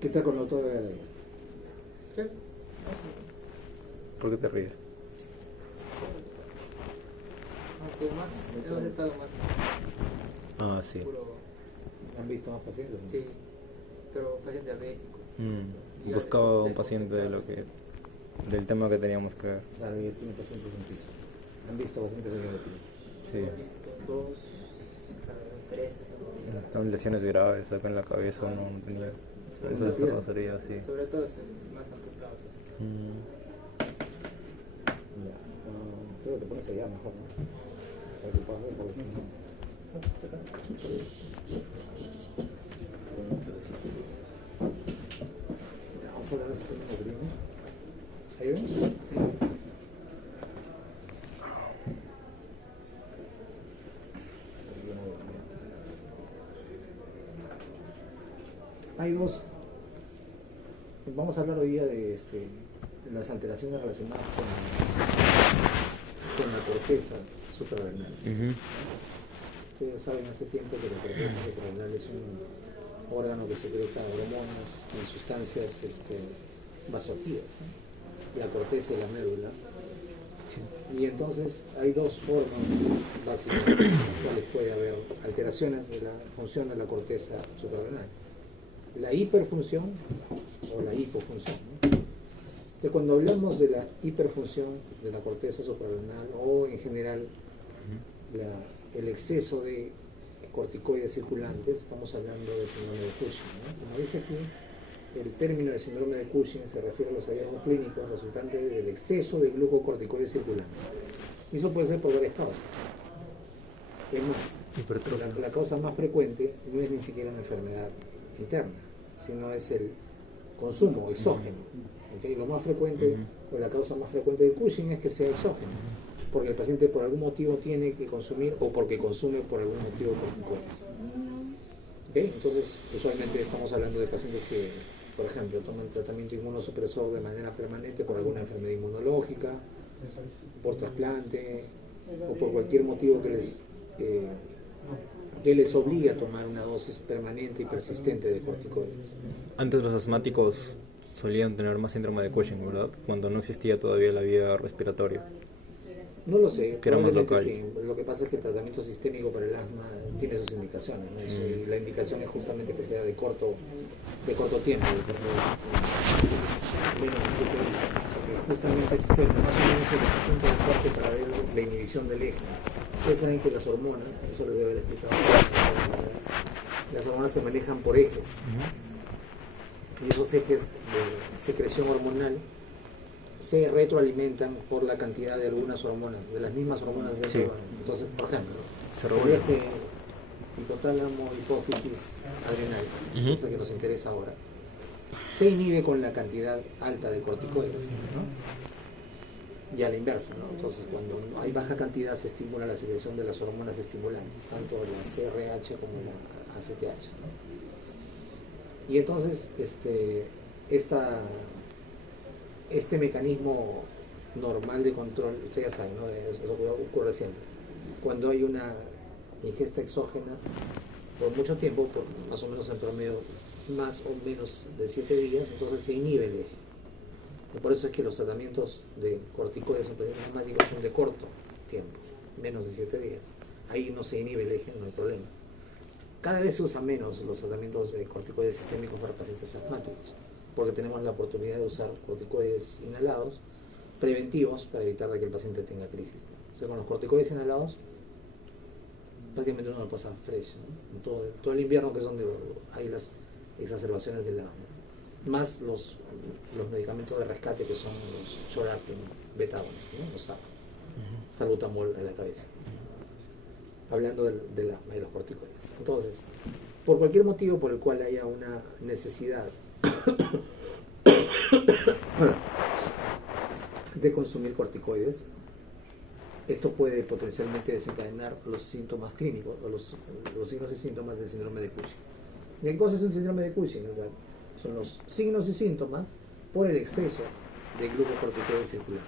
¿Qué tal con la autora de la ley? ¿Qué? ¿Por qué te ríes? Aunque más, hemos estado más Ah, sí. puro, ¿Han visto más pacientes? ¿No? sí, pero paciente diabético. Ya Buscaba un des- paciente de lo que, del tema que teníamos que ver. Claro, ya tiene pacientes en piso. ¿Han visto pacientes de diabetes? Sí. He visto 2, 3, así. Son lesiones graves acá en la cabeza, uno no tenía. Eso ¿En la piel? sería así. Sobre todo es el más amputado. Ya. Creo que te pones allá mejor, ¿no? Para que puedas ver, porque si no... Vamos a hablar de ese tema de primo. ¿Ahí ven? Hay dos. Vamos a hablar hoy día de las alteraciones relacionadas con la corteza suprarrenal. Ustedes saben hace tiempo que la corteza suprarrenal es un órgano que secreta hormonas y sustancias vasoactivas, ¿no? La corteza y la médula. Y entonces hay dos formas básicas en las cuales puede haber alteraciones de la función de la corteza suprarrenal: la hiperfunción o la hipofunción, ¿no? Entonces, cuando hablamos de la hiperfunción de la corteza suprarrenal o en general el exceso de corticoides circulantes, estamos hablando del síndrome de Cushing, ¿no? Como dice aquí, el término de síndrome de Cushing se refiere a los hallazgos clínicos resultantes del exceso de glucocorticoides circulantes. Y eso puede ser por varias causas. Es más, la causa más frecuente no es ni siquiera una enfermedad interna, sino es el consumo exógeno. ¿Okay? Lo más frecuente, o la causa más frecuente del Cushing es que sea exógeno, porque el paciente por algún motivo tiene que consumir o porque consume por algún motivo corticoides. ¿Okay? Entonces, usualmente estamos hablando de pacientes que, por ejemplo, toman tratamiento inmunosupresor de manera permanente por alguna enfermedad inmunológica, por trasplante o por cualquier motivo que les obligue a tomar una dosis permanente y persistente de corticoides. Antes los asmáticos solían tener más síndrome de Cushing, ¿verdad? Cuando no existía todavía la vía respiratoria. No lo sé, Que era más probablemente local. sí. Lo que pasa es que el tratamiento sistémico para el asma tiene sus indicaciones, ¿no? Y la indicación es justamente que sea de corto tiempo, menos de 7 días, porque justamente ese es más o menos el punto de corte para ver la inhibición del eje. Ustedes saben que las hormonas, eso les debe haber explicado, las hormonas se manejan por ejes, y esos ejes de secreción hormonal se retroalimentan por la cantidad de algunas hormonas, de las mismas hormonas del órgano. Entonces, por ejemplo, el eje hipotálamo, hipófisis, adrenal, que es el que nos interesa ahora, se inhibe con la cantidad alta de corticoides, ¿no? Y a la inversa, ¿no? Entonces, cuando hay baja cantidad se estimula la secreción de las hormonas estimulantes, tanto la CRH como la ACTH, ¿no? Y entonces, este mecanismo normal de control, ustedes ya saben, ¿no? Eso ocurre siempre. Cuando hay una ingesta exógena por mucho tiempo, por más o menos en promedio más o menos de 7 días, entonces se inhibe el eje. Y por eso es que los tratamientos de corticoides en pacientes asmáticos son de corto tiempo, menos de 7 días. Ahí no se inhibe el eje, no hay problema. Cada vez se usan menos los tratamientos de corticoides sistémicos para pacientes asmáticos. porque tenemos la oportunidad de usar corticoides inhalados preventivos para evitar de que el paciente tenga crisis, ¿no? O sea, con los corticoides inhalados prácticamente uno lo pasa fresh, ¿no? En todo el invierno, que es donde hay las exacerbaciones del asma, más los medicamentos de rescate, que son los short acting beta agonistas, ¿no? Los SAP, salbutamol en la cabeza, hablando del asma y los corticoides. Entonces, por cualquier motivo por el cual haya una necesidad de consumir corticoides, esto puede potencialmente desencadenar los síntomas clínicos o los signos y síntomas del síndrome de Cushing. ¿Qué cosa es un síndrome de Cushing? O sea, son los signos y síntomas por el exceso de glucocorticoides circulares.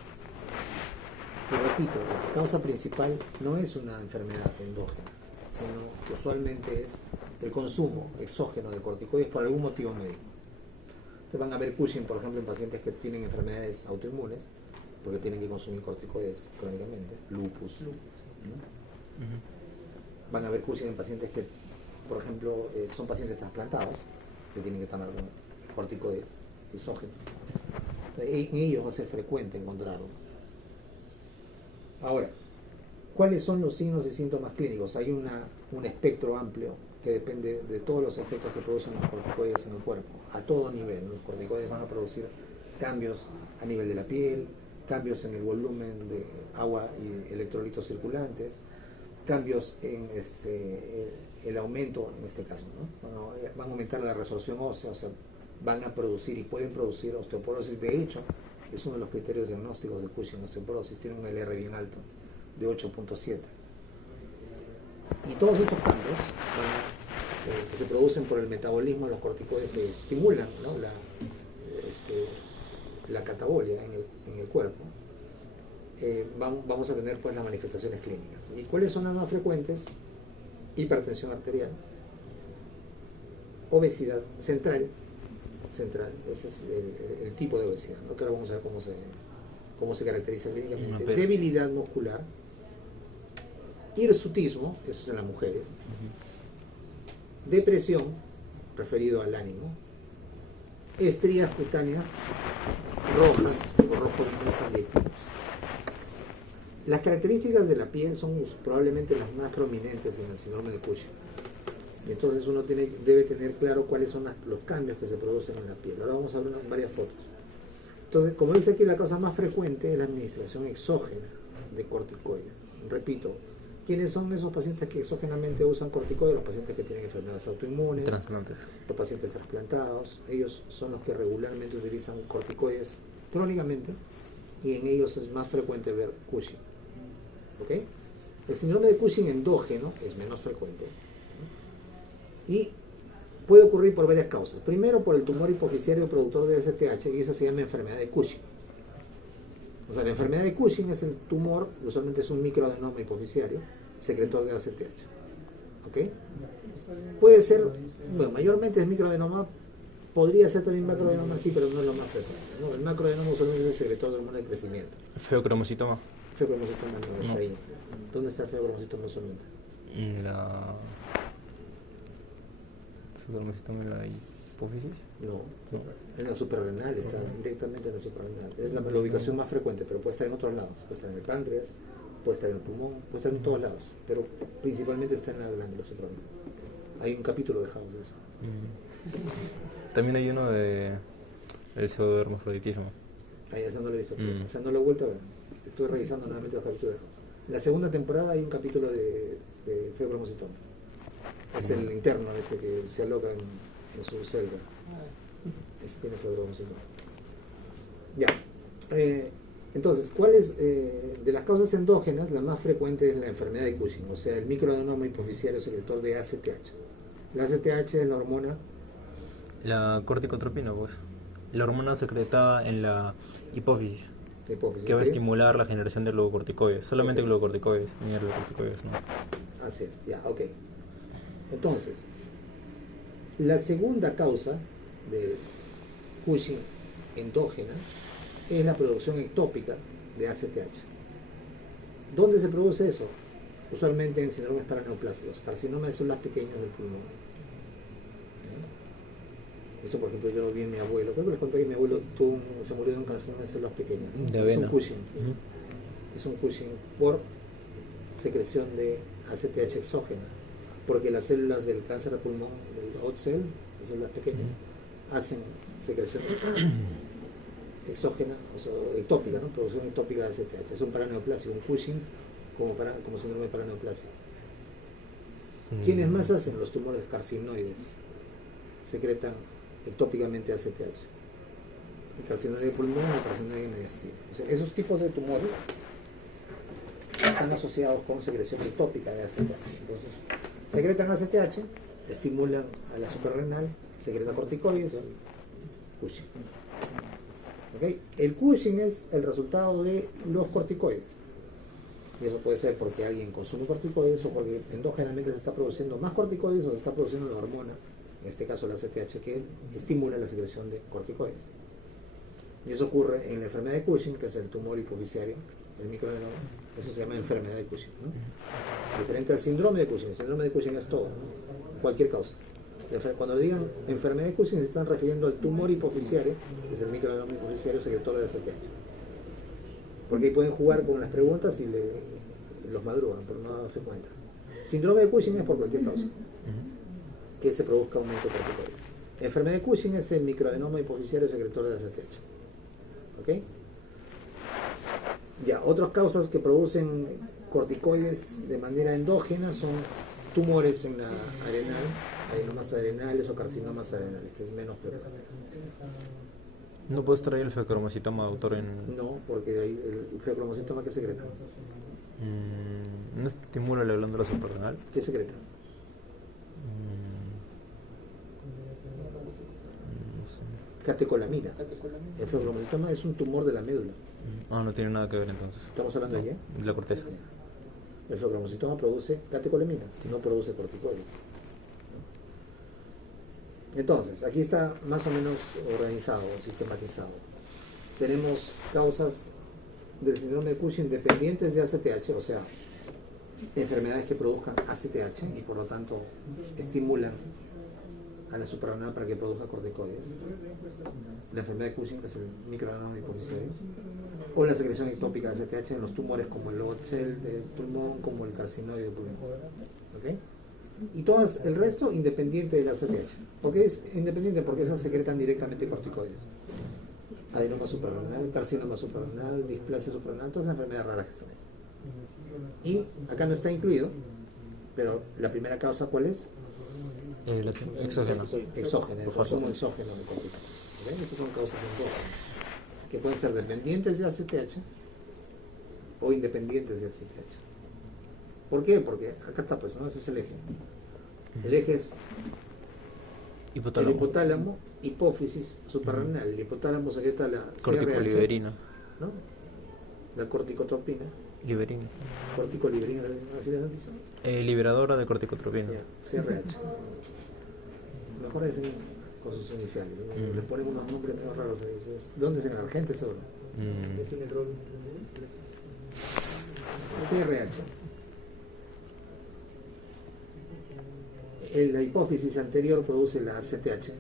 Y repito, la causa principal no es una enfermedad endógena, sino que usualmente es el consumo exógeno de corticoides por algún motivo médico. Entonces van a ver Cushing, por ejemplo, en pacientes que tienen enfermedades autoinmunes, porque tienen que consumir corticoides crónicamente, lupus, ¿no? Van a ver Cushing en pacientes que, por ejemplo, son pacientes trasplantados, que tienen que tomar corticoides exógenos. En ellos va a ser frecuente encontrarlo. Ahora, ¿cuáles son los signos y síntomas clínicos? Hay un espectro amplio que depende de todos los efectos que producen los corticoides en el cuerpo, a todo nivel. Los corticoides van a producir cambios a nivel de la piel, cambios en el volumen de agua y electrolitos circulantes, cambios en el aumento, en este caso, ¿no? Van a aumentar la resorción ósea, o sea, van a producir y pueden producir osteoporosis. De hecho, es uno de los criterios diagnósticos de Cushing, osteoporosis, tiene un LR bien alto, de 8.7. Y todos estos cambios que se producen por el metabolismo de los corticoides, que estimulan, ¿no?, la catabolia en el cuerpo, vamos a tener pues las manifestaciones clínicas. ¿Y cuáles son las más frecuentes? Hipertensión arterial, obesidad central, ese es el tipo de obesidad, ¿no? Que ahora vamos a ver cómo se caracteriza clínicamente. Debilidad muscular, hirsutismo, eso es en las mujeres, depresión, referido al ánimo, estrías cutáneas rojas o rojo-limosas y equimosis. Las características de la piel son probablemente las más prominentes en el síndrome de Cushing. Y entonces uno debe tener claro cuáles son los cambios que se producen en la piel. Ahora vamos a ver varias fotos. Entonces, como dice aquí, la causa más frecuente es la administración exógena de corticoides. Repito, ¿quiénes son esos pacientes que exógenamente usan corticoides? Los pacientes que tienen enfermedades autoinmunes, trasplantes, los pacientes trasplantados. Ellos son los que regularmente utilizan corticoides crónicamente, y en ellos es más frecuente ver Cushing. ¿Ok? El síndrome de Cushing endógeno es menos frecuente, ¿no? Y puede ocurrir por varias causas. Primero, por el tumor hipofisiario productor de ACTH, y esa se llama enfermedad de Cushing. O sea, la enfermedad de Cushing es el tumor, usualmente es un microadenoma hipofisiario, secretor de ACTH. ¿Ok? Puede ser, bueno, mayormente es microadenoma, podría ser también macroadenoma, sí, pero no es lo más frecuente, ¿no? El macroadenoma usualmente es el secretor de hormona de crecimiento. feocromocitoma. Feocromocitoma no es ahí. ¿Dónde está el feocromocitoma usualmente? Feocromocitoma en la hipófisis. No, en la suprarrenal, está directamente en la suprarrenal. Es la ubicación más frecuente, pero puede estar en otros lados. Puede estar en el páncreas, puede estar en el pulmón, puede estar en todos lados, pero principalmente está en la glándula suprarrenal. Hay un capítulo de House de eso. También hay uno de el pseudohermafroditismo. Ahí, esa no lo he visto, o sea, no lo he vuelto a ver. Estoy revisando nuevamente los capítulos de House. En la segunda temporada hay un capítulo de feocromocitoma. Es el interno ese que se aloca en su celda. Ese tiene feocromocitoma. Ya. Entonces, ¿cuáles de las causas endógenas? La más frecuente es la enfermedad de Cushing, o sea, el microadenoma hipofisiario secretor de ACTH. La ACTH es la hormona. La corticotropina, pues. La hormona secretada en la hipófisis. Que va a estimular la generación de glucocorticoides. Solamente glucocorticoides, ni glucocorticoides, no. Así es, ya, ok. Entonces, la segunda causa de Cushing endógena es la producción ectópica de ACTH. ¿Dónde se produce eso? Usualmente en síndromes paraneoplásicos, carcinoma de células pequeñas del pulmón. Eso, por ejemplo, yo lo vi en mi abuelo. Creo que les conté que mi abuelo se murió de un cáncer de células pequeñas, ¿no? De avena. Es un Cushing. Es un Cushing por secreción de ACTH exógena, porque las células del cáncer de pulmón, del hot cell, las células pequeñas, hacen secreción exógena, o sea, ectópica, ¿no? Producción ectópica de ACTH. Es un paraneoplásico, un Cushing como síndrome de paraneoplasia. ¿Quiénes más hacen? Los tumores carcinoides secretan ectópicamente ACTH. El carcinoide de pulmón y el carcinoide mediastino. O sea, esos tipos de tumores están asociados con secreción ectópica de ACTH. Entonces, secretan ACTH, estimulan a la suprarrenal, secretan corticoides, Cushing. ¿Okay? El Cushing es el resultado de los corticoides. Y eso puede ser porque alguien consume corticoides o porque endógenamente se está produciendo más corticoides o se está produciendo la hormona, en este caso la ACTH, que estimula la secreción de corticoides. Y eso ocurre en la enfermedad de Cushing, que es el tumor hipoficiario, el microadenoma. Eso se llama enfermedad de Cushing, ¿no? Diferente al síndrome de Cushing. El síndrome de Cushing es todo, ¿no? Cualquier causa. Cuando le digan enfermedad de Cushing se están refiriendo al tumor hipoficiario, que es el microadenoma hipoficiario secretor de ACTH. Porque ahí pueden jugar con las preguntas y los madrugan, pero no darse cuenta. Síndrome de Cushing es por cualquier causa que se produzca aumento de corticoides. Enfermedad de Cushing es el microadenoma hipoficiario secretor de ACTH. ¿Ok? Ya, otras causas que producen corticoides de manera endógena son tumores en la arenal, adenomas adrenales o carcinomas adrenales, que es menos frecuente. ¿No puedes traer el feocromocitoma, doctor? No, porque hay el feocromocitoma que secreta. ¿No estimula la glándula suprarrenal? ¿Qué secreta? No sé. Catecolamina. El feocromocitoma es un tumor de la médula. No tiene nada que ver entonces. ¿Estamos hablando de ella? De la corteza. El feocromocitoma produce catecolaminas, no produce corticoides. Entonces, aquí está más o menos organizado, sistematizado. Tenemos causas del síndrome de Cushing dependientes de ACTH, o sea, enfermedades que produzcan ACTH y por lo tanto estimulan a la suprarrenal para que produzca corticoides. La enfermedad de Cushing, que es el microadenoma hipoficiario, o la secreción ectópica de ACTH en los tumores como el hot cell del pulmón, como el carcinoide del pulmón. ¿Okay? Y todas el resto independiente de la ACTH. ¿Por qué es independiente? Porque esas secretan directamente corticoides. Adenoma suprarrenal, carcinoma suprarrenal, displasia suprarrenal, todas esas enfermedades raras que están ahí. Y acá no está incluido, pero la primera causa, ¿cuál es? Exógeno. Exógeno, el consumo exógeno de corticoides. ¿Okay? Estas son causas endógenas, que pueden ser dependientes de ACTH o independientes de ACTH. ¿Por qué? Porque acá está, pues, ¿no? Ese es el eje. El eje es el hipotálamo, hipófisis suprarrenal. El hipotálamo secreta la corticoliberina, ¿no? La corticotropina. Liberina. Corticoliberina, ¿así les han dicho? Liberadora de corticotropina. CRH. Mejor definir con sus iniciales. ¿No? Les ponen unos nombres medio raros. ¿Dónde es? En Argentina, seguro. Es en el rol. CRH. La hipófisis anterior produce la ACTH,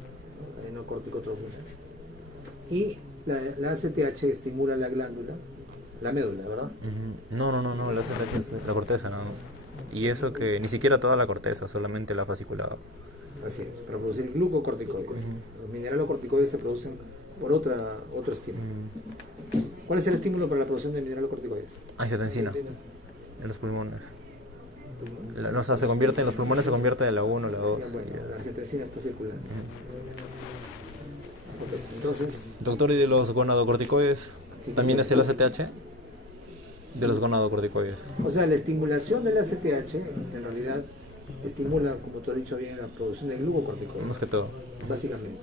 adenocorticotropina, y la ACTH estimula la glándula, la médula, ¿verdad? No, la ACTH es la corteza, no. Y eso que ni siquiera toda la corteza, solamente la fasciculada. Así es, para producir glucocorticoides. Los mineralocorticoides se producen por otro estímulo. ¿Cuál es el estímulo para la producción de mineralocorticoides? Angiotensina, en los pulmones. Se convierte en los pulmones, se convierte de la 1 a la 2. Bueno, la angiotensina está circulando. Okay, entonces, doctor, ¿y de los gonadocorticoides? ¿También es el ACTH? De los gonadocorticoides. O sea, la estimulación del ACTH en realidad estimula, como tú has dicho bien, la producción de glucocorticoides. Más que todo. Básicamente.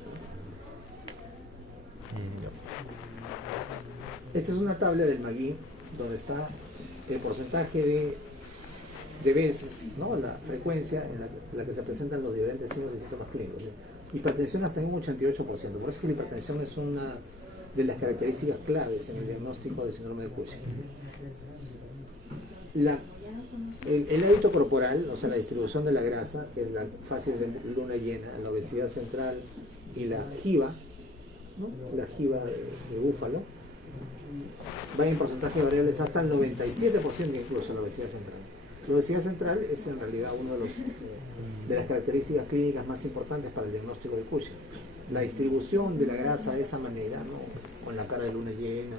Esta es una tabla del Magui donde está el porcentaje de veces, ¿no? La frecuencia en la que se presentan los diferentes signos y síntomas clínicos. Hipertensión hasta en un 88%. Por eso es que la hipertensión es una de las características claves en el diagnóstico del síndrome de Cushing. El hábito corporal, o sea, la distribución de la grasa, que es la fase de luna llena, la obesidad central y la jiba, ¿no? La jiba de búfalo, va en porcentajes variables hasta el 97% incluso la obesidad central. La obesidad central es en realidad una de las características clínicas más importantes para el diagnóstico de Cushing. La distribución de la grasa de esa manera, ¿no? Con la cara de luna llena,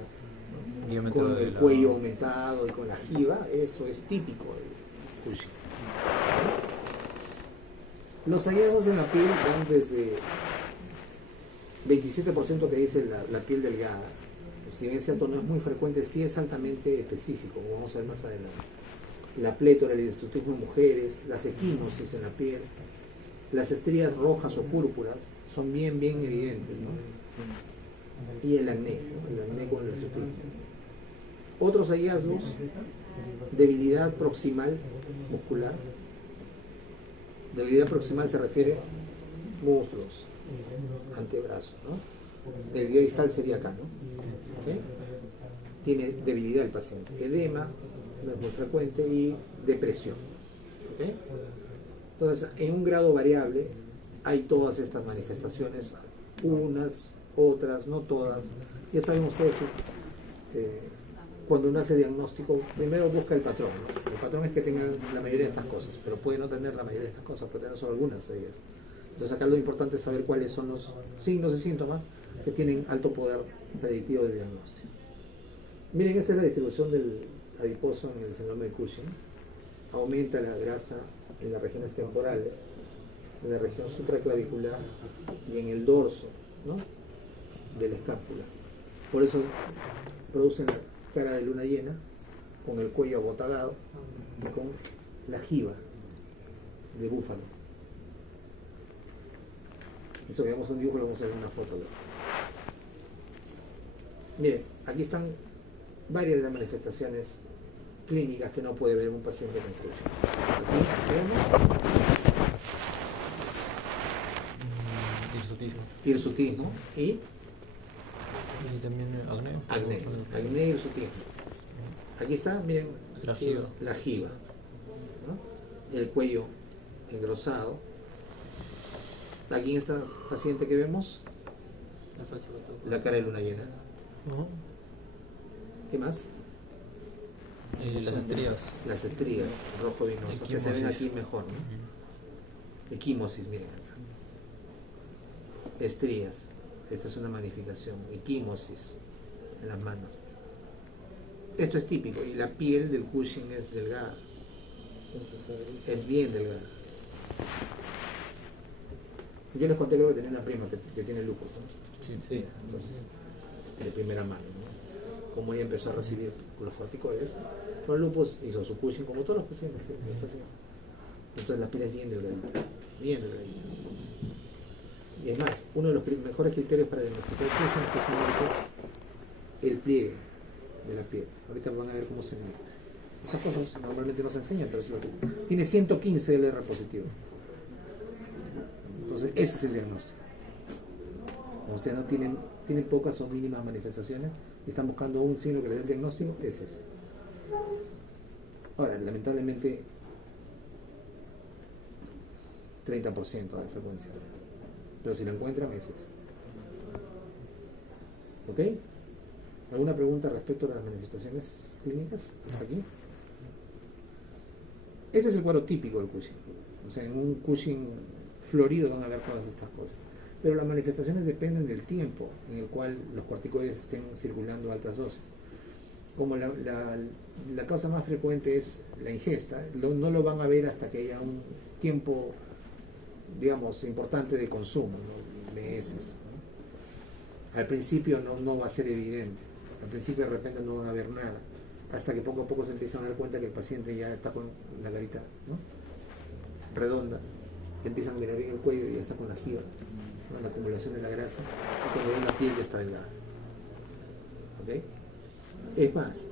¿no? Con el cuello aumentado y con la jiba, eso es típico del Cushing. Los hallazgos en la piel van desde 27% que dice la piel delgada. Si bien es cierto, no es muy frecuente, sí es altamente específico, como vamos a ver más adelante. La plétora, el hirsutismo en mujeres, las equimosis en la piel, las estrías rojas o púrpuras son bien evidentes, ¿no? Y el acné, ¿no? El acné con el hirsutismo. Otros hallazgos, debilidad proximal muscular. Debilidad proximal se refiere a muslos, antebrazos, ¿no? Debilidad distal sería acá, ¿no? ¿Okay? Tiene debilidad el paciente, edema, no es muy frecuente, y depresión. ¿Okay? Entonces, en un grado variable hay todas estas manifestaciones, unas, otras, no todas. Ya saben ustedes que cuando uno hace diagnóstico, primero busca el patrón, ¿no? El patrón es que tengan la mayoría de estas cosas, pero puede no tener la mayoría de estas cosas, puede tener solo algunas de ellas. Entonces acá lo importante es saber cuáles son los signos y síntomas que tienen alto poder predictivo de diagnóstico. Miren, esta es la distribución del adiposo en el síndrome de Cushing. Aumenta la grasa en las regiones temporales, en la región supraclavicular y en el dorso, ¿no? De la escápula. Por eso producen la cara de luna llena, con el cuello abotagado y con la jiba de búfalo. Eso que vemos un dibujo, lo vamos a ver en una foto luego. Miren, aquí están varias de las manifestaciones clínicas que no puede ver un paciente con Cushing. Aquí vemos hirsutismo y también acné y hirsutismo. Aquí está, miren, la jiba, ¿no? El cuello engrosado. Aquí en esta paciente que vemos, la cara de luna llena. ¿Qué más? Las estrías. Las estrías, rojo vinoso, que se ven aquí mejor, ¿no? Equimosis, miren acá. Estrías, esta es una magnificación. Equimosis en las manos. Esto es típico, y la piel del Cushing es delgada. Es bien delgada. Yo les conté, creo que tenía una prima que tiene lupus, ¿no? Sí. Entonces, de primera mano, ¿no? Como ella empezó a recibir los corticoides, con lupus hizo su Cushing como todos los pacientes. Entonces la piel es bien delgadita, bien delgadita. Y es más, uno de los mejores criterios para diagnosticar Cushing es justamente el pliegue de la piel. Ahorita van a ver cómo se mide. Estas cosas normalmente no se enseñan, pero sí lo que tiene 115 LR positivo. Entonces ese es el diagnóstico. Como ustedes no tienen pocas o mínimas manifestaciones y están buscando un signo que les dé el diagnóstico, es ese. Ahora, lamentablemente 30% de frecuencia, pero si lo encuentran, es ese. ¿Ok? ¿Alguna pregunta respecto a las manifestaciones clínicas hasta aquí? Este es el cuadro típico del Cushing. O sea, en un Cushing florido van a ver todas estas cosas. Pero las manifestaciones dependen del tiempo en el cual los corticoides estén circulando a altas dosis. Como la causa más frecuente es la ingesta, no lo van a ver hasta que haya un tiempo, digamos, importante de consumo, ¿no? Meses, ¿no? Al principio no va a ser evidente. Al principio de repente no van a ver nada, hasta que poco a poco se empiezan a dar cuenta que el paciente ya está con la carita, ¿no? Redonda, y empiezan a mirar bien el cuello y ya está con la jiba, ¿no? La acumulación de la grasa, y cuando ven la piel ya está delgada. ¿Ok? Es más,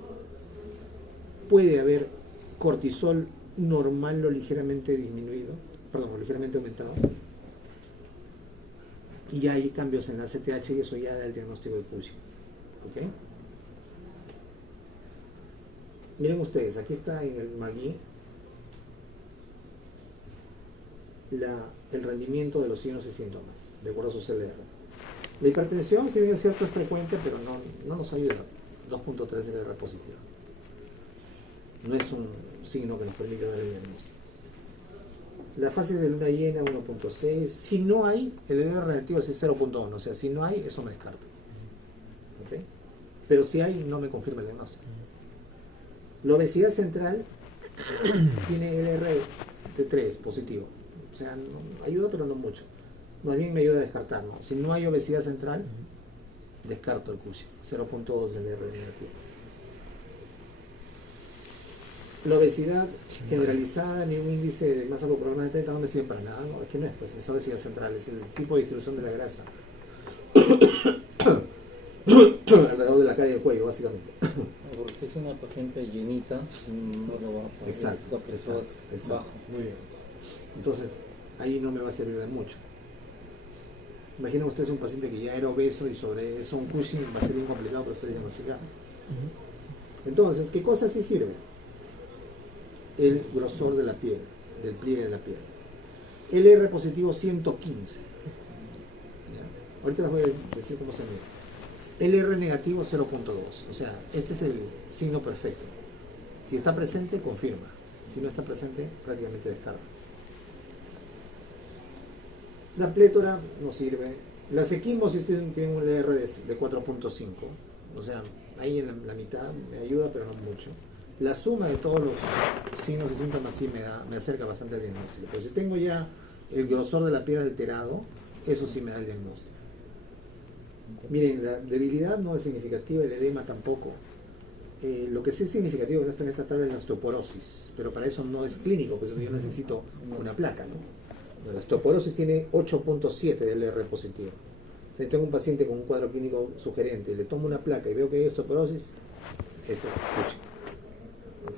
puede haber cortisol normal o ligeramente disminuido, o ligeramente aumentado, y ya hay cambios en la CTH y eso ya da el diagnóstico de Cushing. ¿Ok? Miren ustedes, aquí está en el Magui la el rendimiento de los signos y síntomas, de acuerdo a sus LRs. La hipertensión, si bien es cierto, es frecuente, pero no nos ayuda. 2.3 LR positivo. No es un signo que nos permite dar el diagnóstico. La fase de luna llena 1.6. Si no hay, el LR negativo es 0.1. O sea, si no hay, eso me descarta. ¿Okay? Pero si hay, no me confirma el diagnóstico. La obesidad central tiene LR de 3 positivo. O sea, no, ayuda, pero no mucho. Más bien me ayuda a descartar, ¿no? Si no hay obesidad central, descarto el Cushing. 0.2 del LR negativo. La obesidad generalizada ni un índice de masa corporal más de 30 no me sirve para nada, no, es que no es, pues, es obesidad central, es el tipo de distribución de la grasa alrededor de la cara y el cuello, básicamente. Porque si es una paciente llenita, no lo vamos a ver. Exacto. Bajo. Muy bien. Entonces, ahí no me va a servir de mucho. Imaginen ustedes un paciente que ya era obeso y sobre eso un Cushing va a ser bien complicado para ustedes diagnosticar. Entonces, ¿qué cosa sí sirve? El grosor de la piel, del pliegue de la piel. LR positivo 115. ¿Ya? Ahorita les voy a decir cómo se mide. LR negativo 0.2. O sea, este es el signo perfecto. Si está presente, confirma. Si no está presente, prácticamente descarga. La plétora no sirve. La sequimosis tiene un LR de 4.5. O sea, ahí en la mitad me ayuda, pero no mucho. La suma de todos los signos y síntomas sí me acerca bastante al diagnóstico. Pero si tengo ya el grosor de la piel alterado, eso sí me da el diagnóstico. Miren, la debilidad no es significativa, el edema tampoco. Lo que sí es significativo que no está en esta tabla es la osteoporosis, pero para eso no es clínico, pues yo necesito una placa, ¿no? La osteoporosis tiene 8.7 de LR positivo. Si tengo un paciente con un cuadro clínico sugerente, le tomo una placa y veo que hay osteoporosis, ese es Cushing. ¿Ok?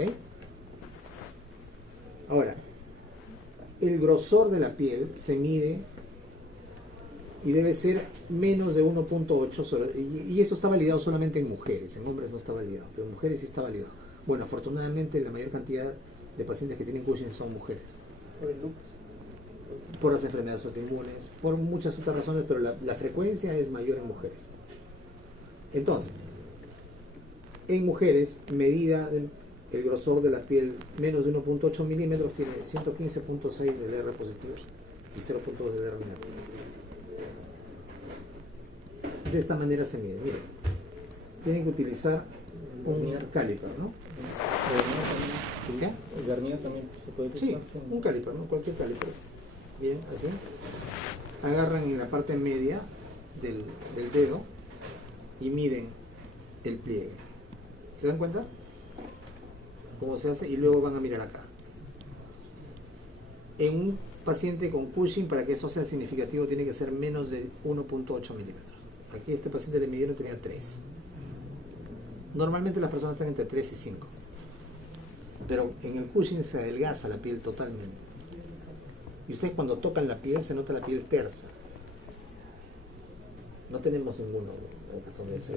Ahora, el grosor de la piel se mide y debe ser menos de 1.8, y esto está validado solamente en mujeres, en hombres no está validado, pero en mujeres sí está validado. Bueno, afortunadamente la mayor cantidad de pacientes que tienen Cushing son mujeres. ¿Por el lupus? Por las enfermedades autoinmunes, por muchas otras razones, pero la frecuencia es mayor en mujeres. Entonces, en mujeres, medida del el grosor de la piel menos de 1.8 milímetros tiene 115.6 del R positivo y 0.2 del R negativo. De esta manera se mide. Miren, tienen que utilizar un caliper, ¿no? ¿Ya? ¿El Garnier también se puede utilizar? Sí, un caliper, ¿no? Cualquier caliper. Bien, así. Agarran en la parte media del dedo y miden el pliegue. ¿Se dan cuenta? Cómo se hace, y luego van a mirar acá. En un paciente con Cushing, para que eso sea significativo, tiene que ser menos de 1.8 milímetros. Aquí este paciente le midieron, tenía 3. Normalmente las personas están entre 3 y 5. Pero en el Cushing se adelgaza la piel totalmente. Y ustedes cuando tocan la piel, se nota la piel tersa. No tenemos ninguno. ¿Sí,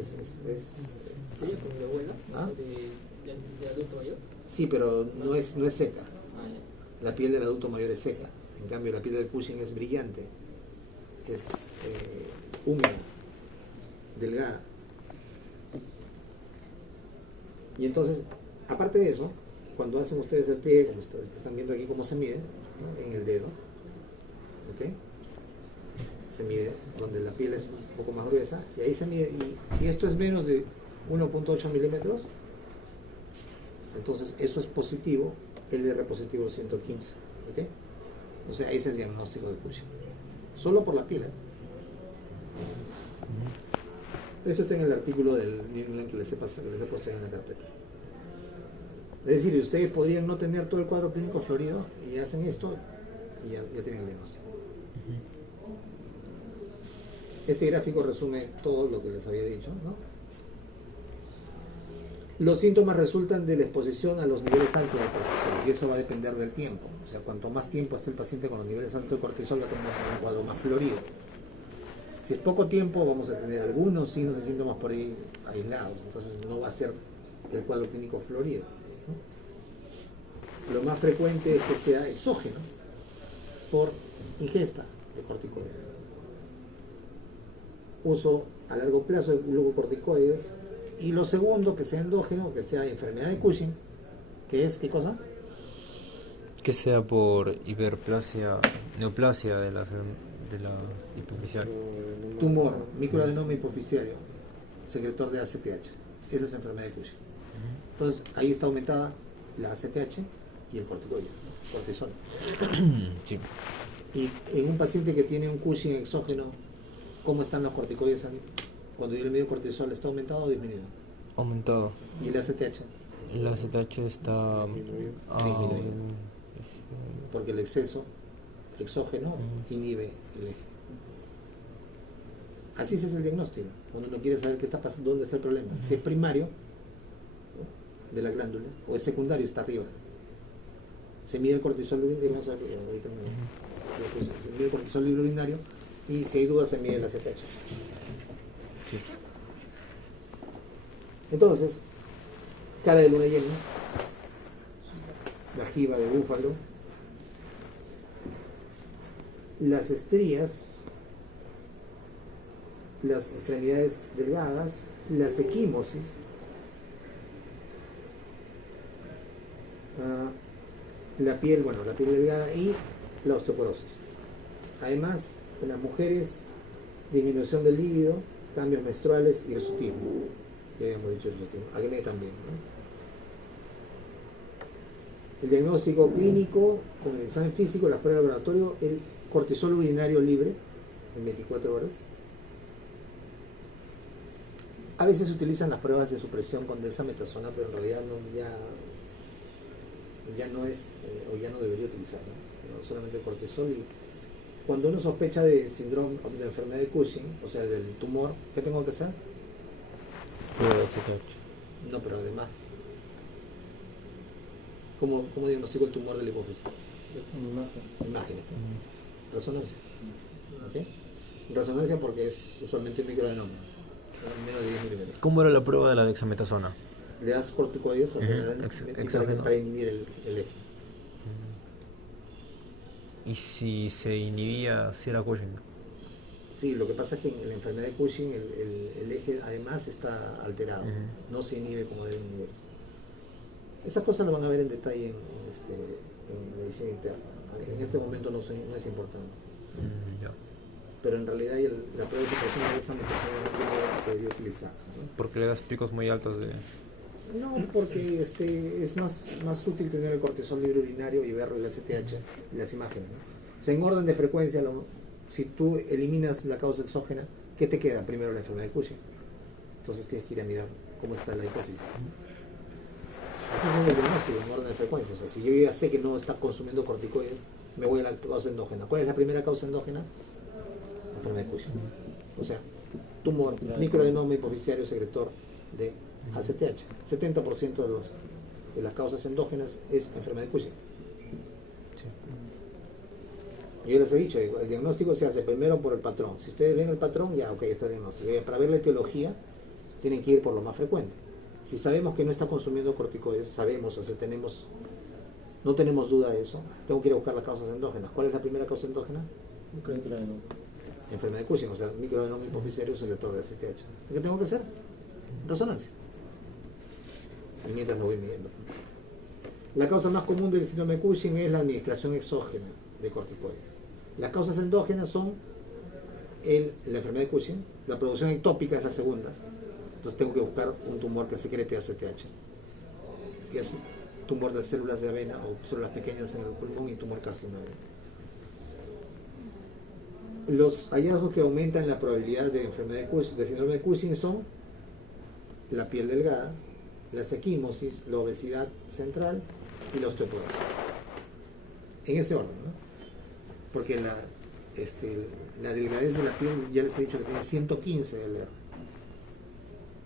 con mi abuela? ¿Ah? ¿De adulto mayor? Sí, pero no es seca. Ah, ya. La piel del adulto mayor es seca. En cambio, la piel del Cushing es brillante. Es húmeda, delgada. Y entonces, aparte de eso, cuando hacen ustedes el pie, como están viendo aquí cómo se mide, ¿no? En el dedo, ¿ok? Se mide donde la piel es un poco más gruesa, y ahí se mide, y si esto es menos de 1.8 milímetros, entonces eso es positivo, LR positivo 115, ¿ok? O sea, ese es diagnóstico de Cushing. Solo por la piel, ¿eh? Eso está en el artículo del New England que les he puesto ahí en la carpeta. Es decir, ustedes podrían no tener todo el cuadro clínico florido y hacen esto y ya tienen el diagnóstico. Este gráfico resume todo lo que les había dicho, ¿no? Los síntomas resultan de la exposición a los niveles altos de cortisol, y eso va a depender del tiempo. O sea, cuanto más tiempo esté el paciente con los niveles altos de cortisol, va a tener un cuadro más florido. Si es poco tiempo, vamos a tener algunos signos y síntomas por ahí aislados, entonces no va a ser el cuadro clínico florido, ¿no? Lo más frecuente es que sea exógeno por ingesta de corticoides. Uso a largo plazo de glucocorticoides. Y lo segundo, que sea endógeno, que sea enfermedad de Cushing, que es, ¿qué cosa? Que sea por hiperplasia, neoplasia de la hipoficial. Tumor, microadenoma hipoficiario, secretor de ACTH. Esa es enfermedad de Cushing. Entonces, ahí está aumentada la ACTH y el corticoide, cortisol. Sí. Y en un paciente que tiene un Cushing exógeno, ¿cómo están los corticoides? Cuando yo le mido cortisol, ¿está aumentado o disminuido? Aumentado. ¿Y el ACTH? El ACTH está disminuido. Porque el exceso exógeno inhibe el eje. Así es el diagnóstico. Cuando uno quiere saber qué está pasando, dónde está el problema. Si es primario, ¿no?, de la glándula, o es secundario, está arriba. Se mide el cortisol urinario, vamos a ver, ahorita se mide el cortisol urinario, y si hay dudas se mide el ACTH. Sí. Entonces, cara de luna llena, la jiba de búfalo, las estrías, las extremidades delgadas, las equimosis, la piel delgada y la osteoporosis. Además, en las mujeres, disminución del líbido, cambios menstruales y hirsutismo. Ya habíamos dicho hirsutismo. Acné también, ¿no? El diagnóstico clínico, con el examen físico, las pruebas de laboratorio, el cortisol urinario libre en 24 horas. A veces se utilizan las pruebas de supresión con dexametasona, pero en realidad ya no es, o ya no debería utilizarla, ¿no? Solamente el cortisol. Y cuando uno sospecha de síndrome de enfermedad de Cushing, o sea, del tumor, ¿qué tengo que hacer? Prueba de ACTH. No, pero además, ¿cómo diagnostico el tumor de la hipófisis? Imágenes. Resonancia. ¿Ok? Resonancia porque es usualmente un microadenoma, menos de 10 milímetros. ¿Cómo era la prueba de la dexametasona? Le das corticoides o exógeno para inhibir el eje. ¿Y si se inhibía, si era Cushing? Sí, lo que pasa es que en la enfermedad de Cushing el eje además está alterado, no se inhibe como debe inhibirse. Esas cosas lo van a ver en detalle en medicina interna. En este momento no es importante. Ya. Pero en realidad la prueba de supresión de dexametasona no debería utilizarse, ¿no? Porque le das picos muy altos de... No, porque es más útil tener el cortisol libre urinario y ver el ACTH y las imágenes, ¿no? O sea, en orden de frecuencia, si tú eliminas la causa exógena, ¿qué te queda? Primero la enfermedad de Cushing. Entonces tienes que ir a mirar cómo está la hipófisis. Ese es el diagnóstico en orden de frecuencia. O sea, si yo ya sé que no está consumiendo corticoides, me voy a la causa endógena. ¿Cuál es la primera causa endógena? La enfermedad de Cushing. O sea, tumor, microadenoma hipoficiario secretor de ACTH. 70% de las causas endógenas es enfermedad de Cushing. Sí. Yo les he dicho, el diagnóstico se hace primero por el patrón. Si ustedes ven el patrón, ya, ok, está el diagnóstico. Para ver la etiología, tienen que ir por lo más frecuente. Si sabemos que no está consumiendo corticoides, sabemos, o sea, no tenemos duda de eso, tengo que ir a buscar las causas endógenas. ¿Cuál es la primera causa endógena? Enfermedad de Cushing, o sea, microadenoma hipoficiario secretor de ACTH. ¿Qué tengo que hacer? Resonancia. Y mientras lo voy midiendo. La causa más común del síndrome de Cushing es la administración exógena de corticoides. Las causas endógenas son la enfermedad de Cushing, la producción ectópica es la segunda. Entonces tengo que buscar un tumor que secrete ACTH, que es tumor de células de avena o células pequeñas en el pulmón y tumor carcinoma. Los hallazgos que aumentan la probabilidad de enfermedad de Cushing, de síndrome de Cushing, son la piel delgada, las equimosis, la obesidad central y la osteoporosis. En ese orden, ¿no? Porque la delgadez de la piel, ya les he dicho que tiene 115 LR.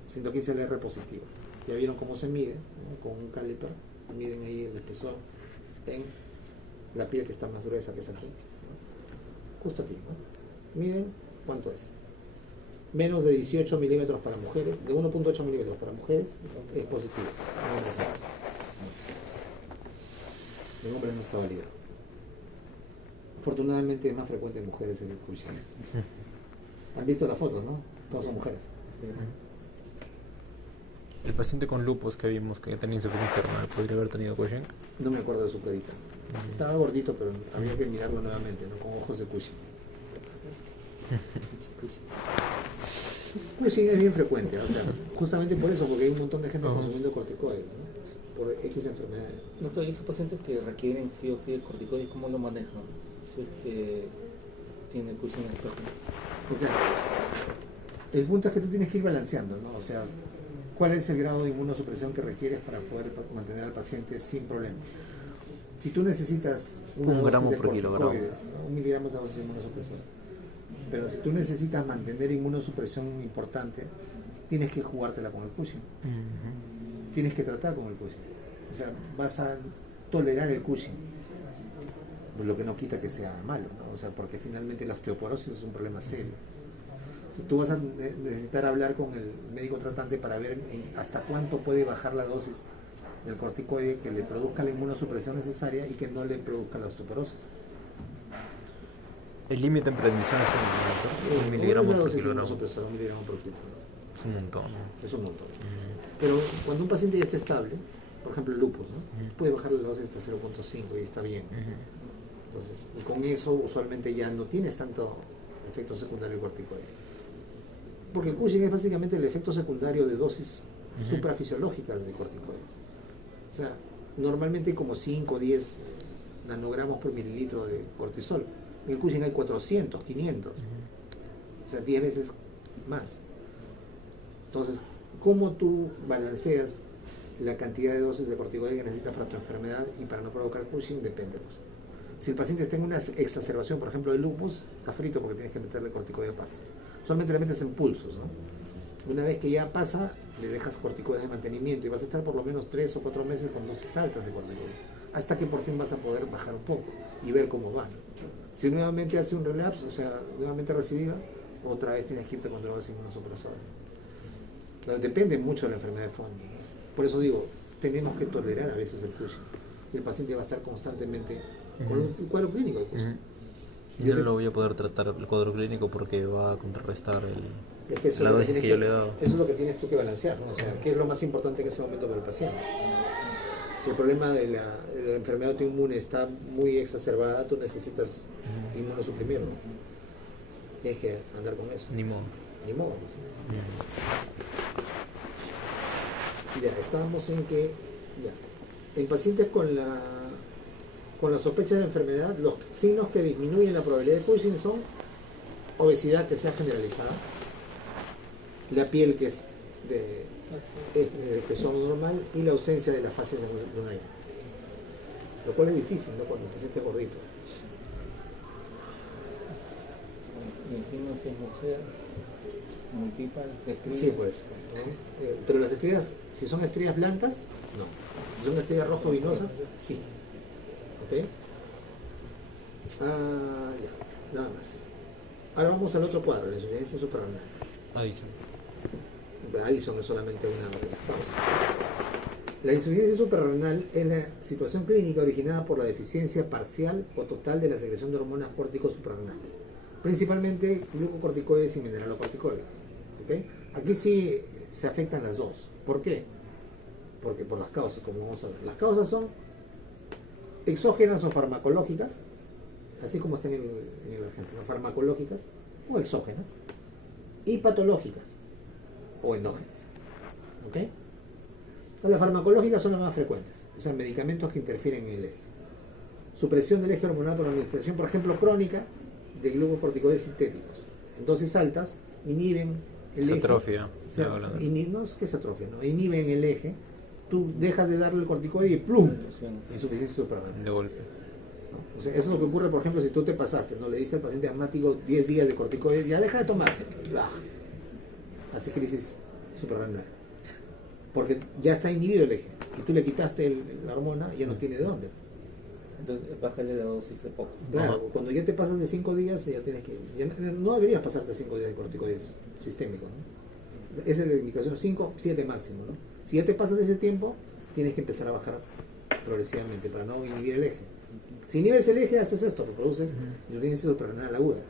115 LR positivo. Ya vieron cómo se mide, ¿no? Con un caliper, miden ahí el espesor en la piel que está más gruesa, que es aquí, ¿no? Justo aquí, ¿no? Miden cuánto es. Menos de 18 milímetros para mujeres, de 1.8 milímetros para mujeres es positivo. En hombres no está validado. Afortunadamente es más frecuente en mujeres el Cushing. ¿Han visto las fotos, no? Todas son mujeres. El paciente con lupus que vimos que tenía insuficiencia renal, ¿podría haber tenido Cushing? No me acuerdo de su carita. Estaba gordito, pero había que mirarlo nuevamente, ¿no? Con ojos de Cushing. Cushing es bien frecuente, o sea, justamente por eso, porque hay un montón de gente consumiendo corticoides, ¿no? Por X enfermedades. No, pero esos pacientes que requieren sí o sí el corticoide, ¿cómo lo manejan? Si es que tiene Cushing exógeno. O sea, el punto es que tú tienes que ir balanceando, ¿no? O sea, ¿cuál es el grado de inmunosupresión que requieres para poder mantener al paciente sin problemas? Si tú necesitas un gramo por kilogramo, ¿no? 1 miligramo de dosis de inmunosupresión, pero si tú necesitas mantener inmunosupresión importante, tienes que jugártela con el Cushing. Tienes que tratar con el Cushing. O sea, vas a tolerar el Cushing, lo que no quita que sea malo, ¿no? O sea, porque finalmente la osteoporosis es un problema serio. Y tú vas a necesitar hablar con el médico tratante para ver hasta cuánto puede bajar la dosis del corticoide que le produzca la inmunosupresión necesaria y que no le produzca la osteoporosis. ¿El límite en prednisona es un miligramo por kilogramo? 1 miligramo por kilogramo. Es un montón. Es un montón. Pero cuando un paciente ya está estable, por ejemplo el lupus, ¿no? Puede bajar la dosis hasta 0.5 y está bien. Entonces, y con eso usualmente ya no tienes tanto efecto secundario del corticoide. Porque el Cushing es básicamente el efecto secundario de dosis suprafisiológicas de corticoides. O sea, normalmente hay como 5 o 10 nanogramos por mililitro de cortisol. En el Cushing hay 400, 500. O sea, 10 veces más. Entonces, ¿cómo tú balanceas la cantidad de dosis de corticoide que necesitas para tu enfermedad y para no provocar Cushing? Depende. Pues. Si el paciente está en una exacerbación, por ejemplo, de lupus, está frito porque tienes que meterle corticoide a pastos. Solamente le metes en pulsos, ¿no? Una vez que ya pasa, le dejas corticoides de mantenimiento y vas a estar por lo menos 3 o 4 meses con dosis altas de corticoide, hasta que por fin vas a poder bajar un poco y ver cómo va, ¿no? Si nuevamente hace un relapse, o sea, nuevamente recidiva, otra vez tienes que irte con drogas inmunosupresoras. Depende mucho de la enfermedad de fondo. Por eso digo, tenemos que tolerar a veces el Cushing. Y el paciente va a estar constantemente con un cuadro clínico de Cushing. Yo no lo voy a poder tratar el cuadro clínico porque va a contrarrestar la dosis que yo le he dado. Eso es lo que tienes tú que balancear, ¿no? O sea, ¿qué es lo más importante en ese momento para el paciente? Si el problema de la enfermedad autoinmune está muy exacerbada, tú necesitas inmunosuprimirlo. Tienes que andar con eso. Ni modo. Ni modo. Ya, estábamos en que en pacientes con la sospecha de enfermedad, los signos que disminuyen la probabilidad de Cushing son obesidad que sea generalizada, la piel que es de espesor normal y la ausencia de la fase de una llana. Lo cual es difícil, ¿no? Cuando el paciente es gordito. Y encima si es mujer, multiple, estrías. Sí, pues. ¿No? Pero las estrías, si son estrías blancas, no. Si son estrías rojo vinosas, sí. ¿Ok? Ya, nada más. Ahora vamos al otro cuadro, la insuficiencia suprarrenal. Addison es solamente una pausa. La insuficiencia suprarrenal es la situación clínica originada por la deficiencia parcial o total de la secreción de hormonas córticos suprarrenales, principalmente glucocorticoides y mineralocorticoides. ¿Okay? Aquí sí se afectan las dos. ¿Por qué? Porque por las causas, como vamos a ver. Las causas son exógenas o farmacológicas, así como están en el argentino, farmacológicas o exógenas, y patológicas o endógenas. ¿Ok? Las farmacológicas son las más frecuentes, o sea, medicamentos que interfieren en el eje. Supresión del eje hormonal por administración, por ejemplo, crónica de glucocorticoides sintéticos. En dosis altas inhiben el eje. Atrofia. No es que se atrofia, ¿no? Inhiben el eje. Tú dejas de darle el corticoide y ¡plum! Insuficiencia suprarrenal. De golpe. ¿No? O sea, eso es lo que ocurre, por ejemplo, si tú te pasaste, ¿no? Le diste al paciente asmático 10 días de corticoide, ya deja de tomar. Hace crisis suprarrenal. Porque ya está inhibido el eje. Y tú le quitaste la hormona, ya no tiene de dónde. Entonces, bájale la dosis de poco. Claro, cuando ya te pasas de 5 días, ya tienes que. No deberías pasarte 5 días de corticoides sistémicos, ¿no? Esa es la indicación, 5, 7 máximo, ¿no? Si ya te pasas de ese tiempo, tienes que empezar a bajar progresivamente para no inhibir el eje. Si inhibes el eje, haces esto, produces insuficiencia suprarrenal aguda.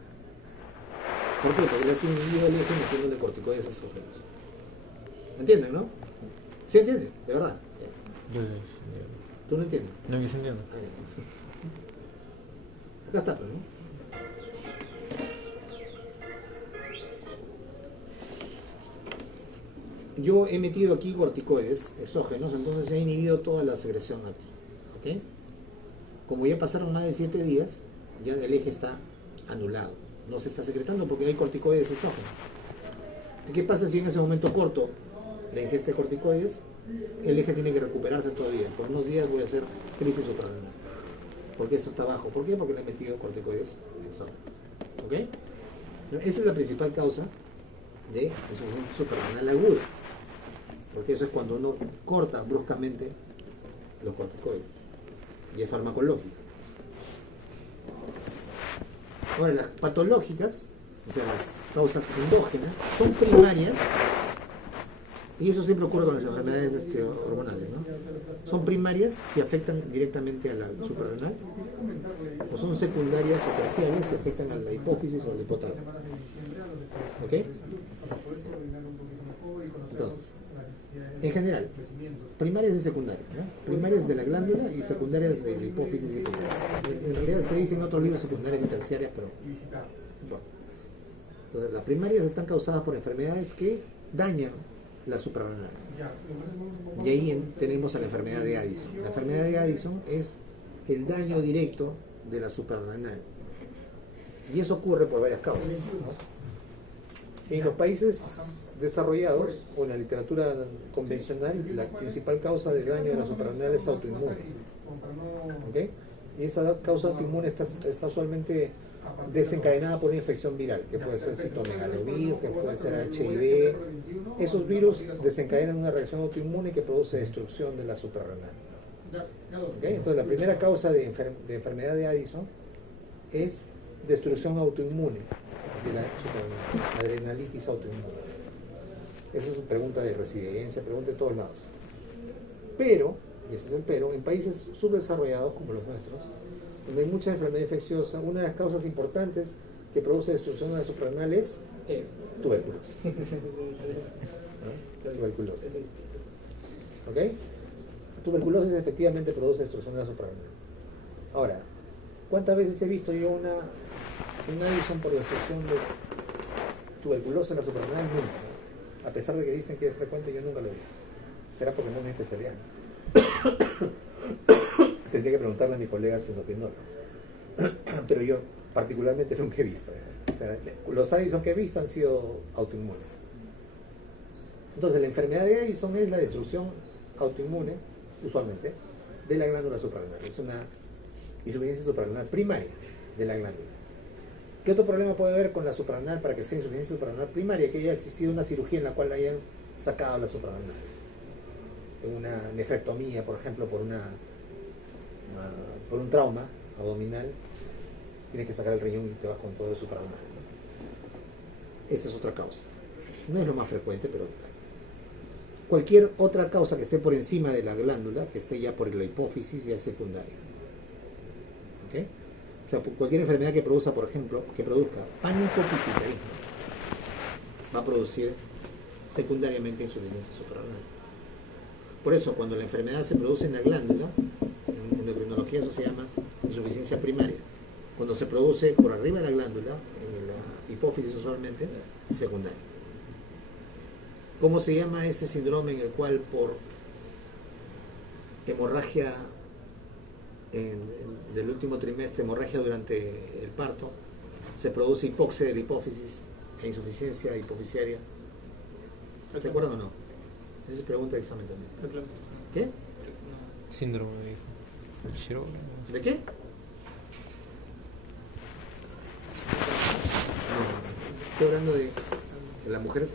¿Por qué? Porque le has inhibido el eje metiéndole corticoides exógenos. ¿Entienden, no? ¿Sí entienden? De verdad. ¿Tú no entiendes? No, que se entiende. Acá está, pues, ¿no? Yo he metido aquí corticoides exógenos, entonces se ha inhibido toda la secreción aquí. ¿Ok? Como ya pasaron más de 7 días, ya el eje está anulado. No se está secretando porque hay corticoides exógenos. ¿Qué pasa si en ese momento corto la ingesta de corticoides? El eje tiene que recuperarse todavía. Por unos días voy a hacer crisis suprarrenal. Porque esto está bajo. ¿Por qué? Porque le he metido corticoides exógenos. ¿Ok? Esa es la principal causa de insuficiencia suprarrenal aguda. Porque eso es cuando uno corta bruscamente los corticoides. Y es farmacológico. Ahora, las patológicas, o sea, las causas endógenas, son primarias, y eso siempre ocurre con las enfermedades hormonales, ¿no? Son primarias si afectan directamente a la suprarrenal, o son secundarias o terciarias si afectan a la hipófisis o al hipotálamo. ¿Ok? Entonces, en general, primarias y secundarias, ¿no? Primarias de la glándula y secundarias de la hipófisis y hipotálamo. En realidad se dicen en otros libros secundarias y terciarias, pero bueno. Entonces, las primarias están causadas por enfermedades que dañan la suprarrenal. Y ahí tenemos a la enfermedad de Addison. La enfermedad de Addison es el daño directo de la suprarrenal. Y eso ocurre por varias causas, ¿no? En los países desarrollados o en la literatura convencional, la principal causa de daño de la suprarrenal es autoinmune. ¿Okay? Y esa causa autoinmune está usualmente desencadenada por una infección viral, que puede ser citomegalovirus, que puede ser HIV. Esos virus desencadenan una reacción autoinmune que produce destrucción de la suprarrenal. ¿Okay? Entonces, la primera causa de enfermedad de Addison es destrucción autoinmune de la suprarrenal, adrenalitis autoinmune. Esa es una pregunta de residencia, pregunta de todos lados. Pero, y ese es el pero, en países subdesarrollados como los nuestros, donde hay mucha enfermedad infecciosa, una de las causas importantes que produce destrucción de la suprarrenal es tuberculosis. ¿No? Tuberculosis. ¿Ok? Tuberculosis efectivamente produce destrucción de la suprarrenal. Ahora, ¿cuántas veces he visto yo una Addison por destrucción de tuberculosis en la suprarrenal? Nunca. A pesar de que dicen que es frecuente, yo nunca lo he visto. Será porque no es mi especialidad. Tendría que preguntarle a mis colegas endocrinólogos. Pero yo particularmente nunca he visto. O sea, los Addison que he visto han sido autoinmunes. Entonces, la enfermedad de Addison es la destrucción autoinmune, usualmente, de la glándula suprarrenal. Es una insuficiencia suprarrenal primaria de la glándula. ¿Qué otro problema puede haber con la suprarrenal para que sea insuficiencia suprarrenal primaria? Que haya existido una cirugía en la cual hayan sacado las suprarrenales. Una nefrectomía, por ejemplo, por un trauma abdominal, tienes que sacar el riñón y te vas con todo el suprarrenal. Esa es otra causa. No es lo más frecuente, pero cualquier otra causa que esté por encima de la glándula, que esté ya por la hipófisis, ya es secundaria. ¿Ok? O sea, cualquier enfermedad que produzca, por ejemplo, panicopituitarismo, va a producir secundariamente insuficiencia suprarrenal. Por eso, cuando la enfermedad se produce en la glándula, en endocrinología eso se llama insuficiencia primaria. Cuando se produce por arriba de la glándula, en la hipófisis usualmente, secundaria. ¿Cómo se llama ese síndrome en el cual por hemorragia del último trimestre, hemorragia durante el parto, se produce hipoxia de la hipófisis e insuficiencia hipofisiaria? ¿Se acuerdan o no? Esa es pregunta de examen también. ¿Qué? Síndrome de Shiro. ¿De qué? No, estoy hablando de la mujer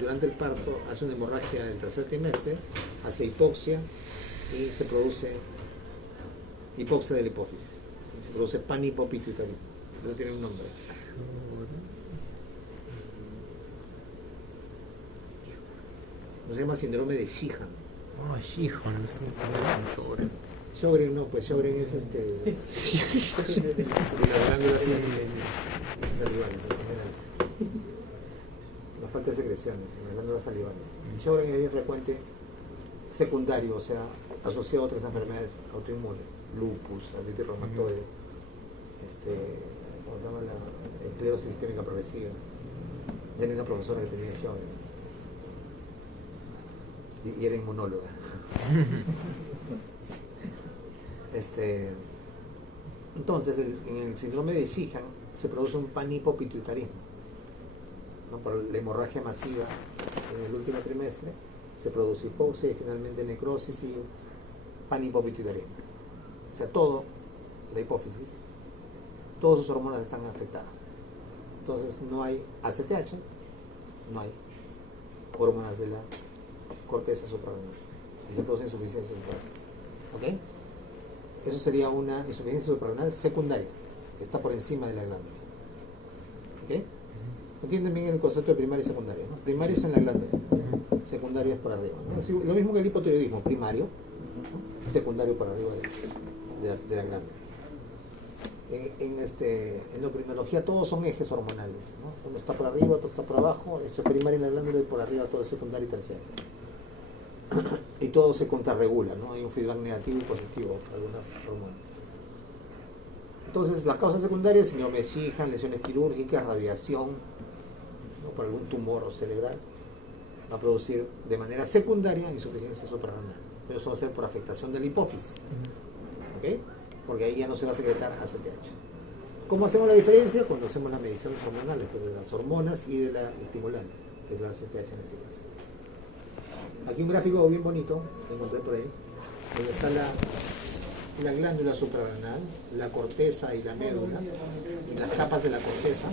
durante el parto hace una hemorragia del tercer trimestre, hace hipoxia y se produce hipoxia de la hipófisis. Se produce panipopituitarismo. Eso tiene un nombre. Se llama síndrome de Sheehan. Oh, Sheehan, no estoy mucho ahora. Sjögren no, pues Sjögren es de las glándulas salivales en general. La falta de secreciones en las glándulas salivales. Sjögren es bien frecuente secundario, o sea, asociado a otras enfermedades autoinmunes, lupus, artritis reumatoide, ¿cómo se llama? La esclerosis sistémica progresiva. Tenía una profesora que tenía Sjögren y era inmunóloga. Entonces, en el síndrome de Sheehan se produce un panhipopituitarismo, ¿no? Por la hemorragia masiva en el último trimestre se produce hipoxia y finalmente necrosis y panhipopituitarismo. O sea, la hipófisis, todas sus hormonas están afectadas. Entonces no hay ACTH, no hay hormonas de la corteza suprarrenal y se produce insuficiencia suprarrenal. ¿Ok? Eso sería una insuficiencia suprarrenal secundaria, que está por encima de la glándula. ¿Ok? Entienden bien el concepto de primario y secundario, ¿no? Primario es en la glándula, secundario es por arriba, ¿no? Así, lo mismo que el hipotiroidismo, primario, ¿no? Secundario por arriba de la glándula. En endocrinología todos son ejes hormonales, ¿no? Uno está por arriba, otro está por abajo, eso es primario en la glándula y por arriba todo es secundario y terciario. Y todo se contrarregula, ¿no? Hay un feedback negativo y positivo por algunas hormonas. Entonces, las causas secundarias, síndrome de Sheehan, lesiones quirúrgicas, radiación, ¿no? Por algún tumor cerebral, va a producir de manera secundaria insuficiencia suprarrenal. Pero eso va a ser por afectación de la hipófisis, ¿ok? Porque ahí ya no se va a secretar ACTH. ¿Cómo hacemos la diferencia? Cuando hacemos las mediciones hormonales, pues de las hormonas y de la estimulante, que es la ACTH en este caso. Aquí un gráfico bien bonito, que encontré por ahí, donde está la glándula suprarrenal, la corteza y la médula, y las capas de la corteza,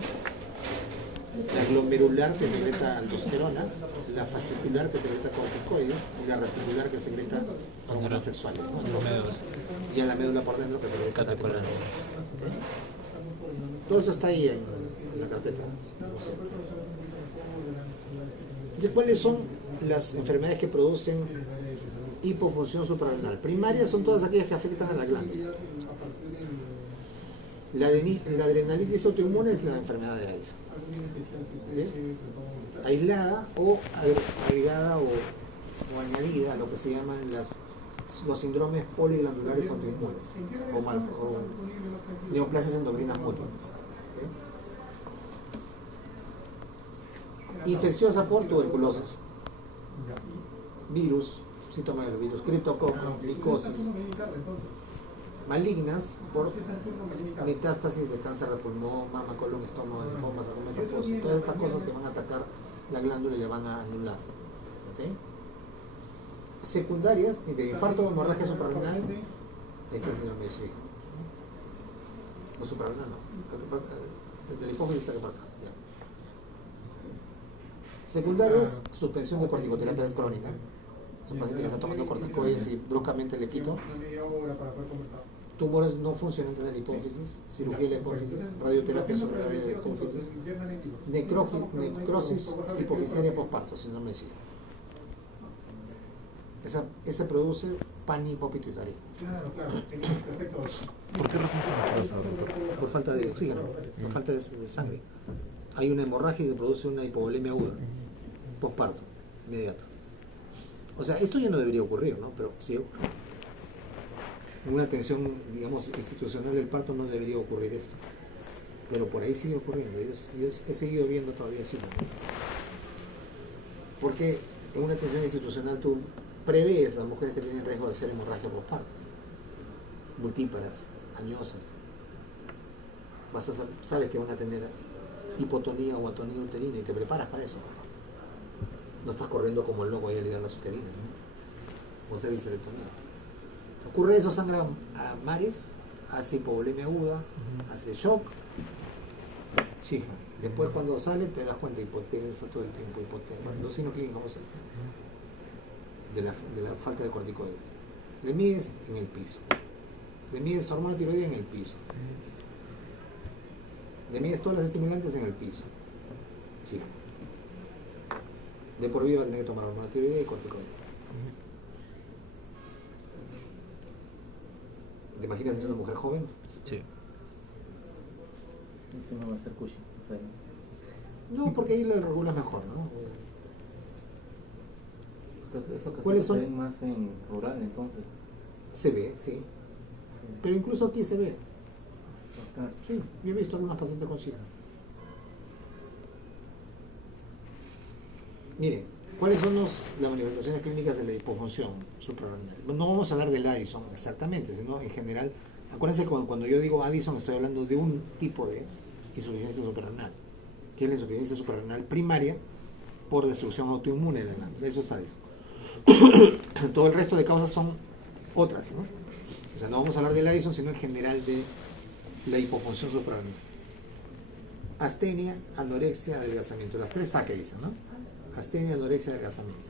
la glomerular que secreta aldosterona, la fascicular que secreta corticoides, y la reticular que secreta hormonas sexuales, ¿no? Y en la médula por dentro que secreta catecolaminas. ¿Okay? Todo eso está ahí en la carpeta. No sé. Entonces, ¿cuáles son las enfermedades que producen hipofunción suprarrenal? Primarias son todas aquellas que afectan a la glándula. La adrenalitis autoinmune es la enfermedad de Addison. ¿Bien? Aislada o agregada o añadida a lo que se llaman los síndromes poliglandulares autoinmunes o neoplasias endocrinas múltiples. ¿Okay? Infecciosa por tuberculosis, virus, síntomas del virus, criptococo, licosis. Malignas por metástasis de cáncer de pulmón, mama, colon, estómago, linfomas, sarcoma hipoposo, todas estas cosas que van a atacar la glándula y le van a anular. ¿Okay? Secundarias, de infarto o hemorragia suprarrenal, este es el síndrome de Sheehan. No suprarrenal, no. El de la hipófisis está que por acá. Ya. Secundarias, suspensión de corticoterapia crónica. Es un paciente que está tomando corticoides y bruscamente le quito. Tumores no funcionantes de la hipófisis, cirugía de la hipófisis, radioterapia sobre la hipófisis, necrosis hipofisiaria postparto, síndrome de Sheehan. Esa produce panhipopituitarismo. ¿Por qué razón se retrasa, doctor? Por falta de oxígeno, por falta de sangre. Hay una hemorragia que produce una hipovolemia aguda, postparto, inmediata. O sea, esto ya no debería ocurrir, ¿no? Pero sí ocurre. En una atención, digamos, institucional del parto no debería ocurrir esto. Pero por ahí sigue ocurriendo. Yo he seguido viendo todavía así. Porque en una atención institucional tú prevés las mujeres que tienen riesgo de hacer hemorragia postparto, multíparas, añosas. Sabes que van a tener hipotonía o atonía uterina y te preparas para eso. No estás corriendo como el loco ahí a ligar las uterinas, ¿no? O hacer histerectomía. Ocurre eso, sangra a mares, hace hipovolemia aguda, hace shock, Sheehan. Después cuando sale te das cuenta de hipotensa todo el tiempo, los signos clínicos de la falta de corticoides. Le mides en el piso. Le mides hormona tiroidea en el piso. Le mides todas las estimulantes en el piso. Sheehan. De por vida va a tener que tomar hormona tiroidea y corticoides. ¿Te imaginas ser una mujer joven? Sí. Ese no va a ser Cushing. O sea, No, porque ahí lo regula mejor, ¿no? entonces, esos ¿Cuáles casos son? se ven más en rural, entonces. Se ve, sí. Pero incluso aquí se ve. Acá, Sí, yo he visto algunas pacientes con SIDA. Miren, ¿cuáles son las manifestaciones clínicas de la hipofunción suprarrenal? No vamos a hablar del Addison exactamente, sino en general. Acuérdense que cuando yo digo Addison estoy hablando de un tipo de insuficiencia suprarrenal, que es la insuficiencia suprarrenal primaria por destrucción autoinmune de la glándula. Eso es Addison. Todo el resto de causas son otras, ¿no? O sea, no vamos a hablar del Addison, sino en general de la hipofunción suprarrenal. Astenia, anorexia, adelgazamiento. Las tres A que dicen, ¿no? Astenia, anorexia, adelgazamiento.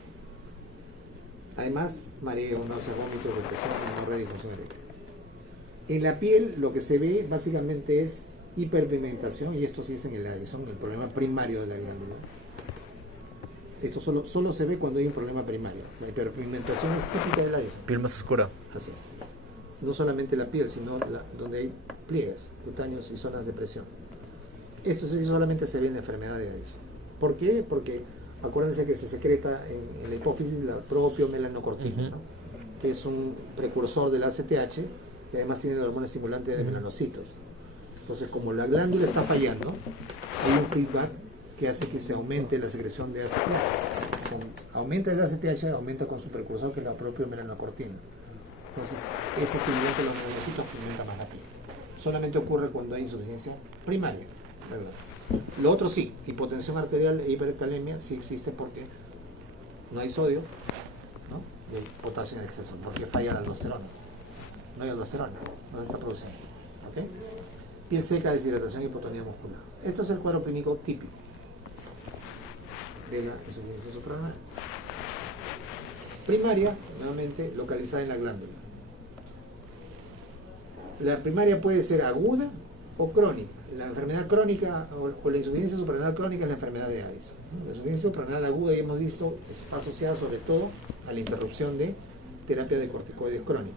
Además, mareo, náuseas, vómitos, depresión, anorrea, disfunción eréctil. En la piel lo que se ve básicamente es hiperpigmentación, y esto sí es en el Addison, el problema primario de la glándula. Esto solo se ve cuando hay un problema primario. La hiperpigmentación es típica del Addison. Piel más oscura. Así es. No solamente la piel, sino donde hay pliegues cutáneos y zonas de presión. Esto sí solamente se ve en la enfermedad de Addison. ¿Por qué? Porque acuérdense que se secreta en la hipófisis la propio melanocortina, ¿no? Que es un precursor del ACTH, que además tiene la hormona estimulante de melanocitos. Entonces, como la glándula está fallando, hay un feedback que hace que se aumente la secreción de ACTH. Aumenta el ACTH, aumenta con su precursor, que es la propia melanocortina. Entonces, ese estimulante de los melanocitos pigmenta más la piel. Solamente ocurre cuando hay insuficiencia primaria, ¿verdad? Lo otro sí, hipotensión arterial e hipercalemia sí existe porque no hay sodio, ¿no? Y el potasio en exceso, porque falla la aldosterona. No hay aldosterona, no se está produciendo. ¿Okay? Piel seca, deshidratación y hipotonía muscular. Esto es el cuadro clínico típico de la insuficiencia suprarrenal. Primaria, nuevamente, localizada en la glándula. La primaria puede ser aguda o crónica. La enfermedad crónica o la insuficiencia suprarrenal crónica es la enfermedad de Addison. La insuficiencia suprarrenal aguda, ya hemos visto, está asociada sobre todo a la interrupción de terapia de corticoides crónica.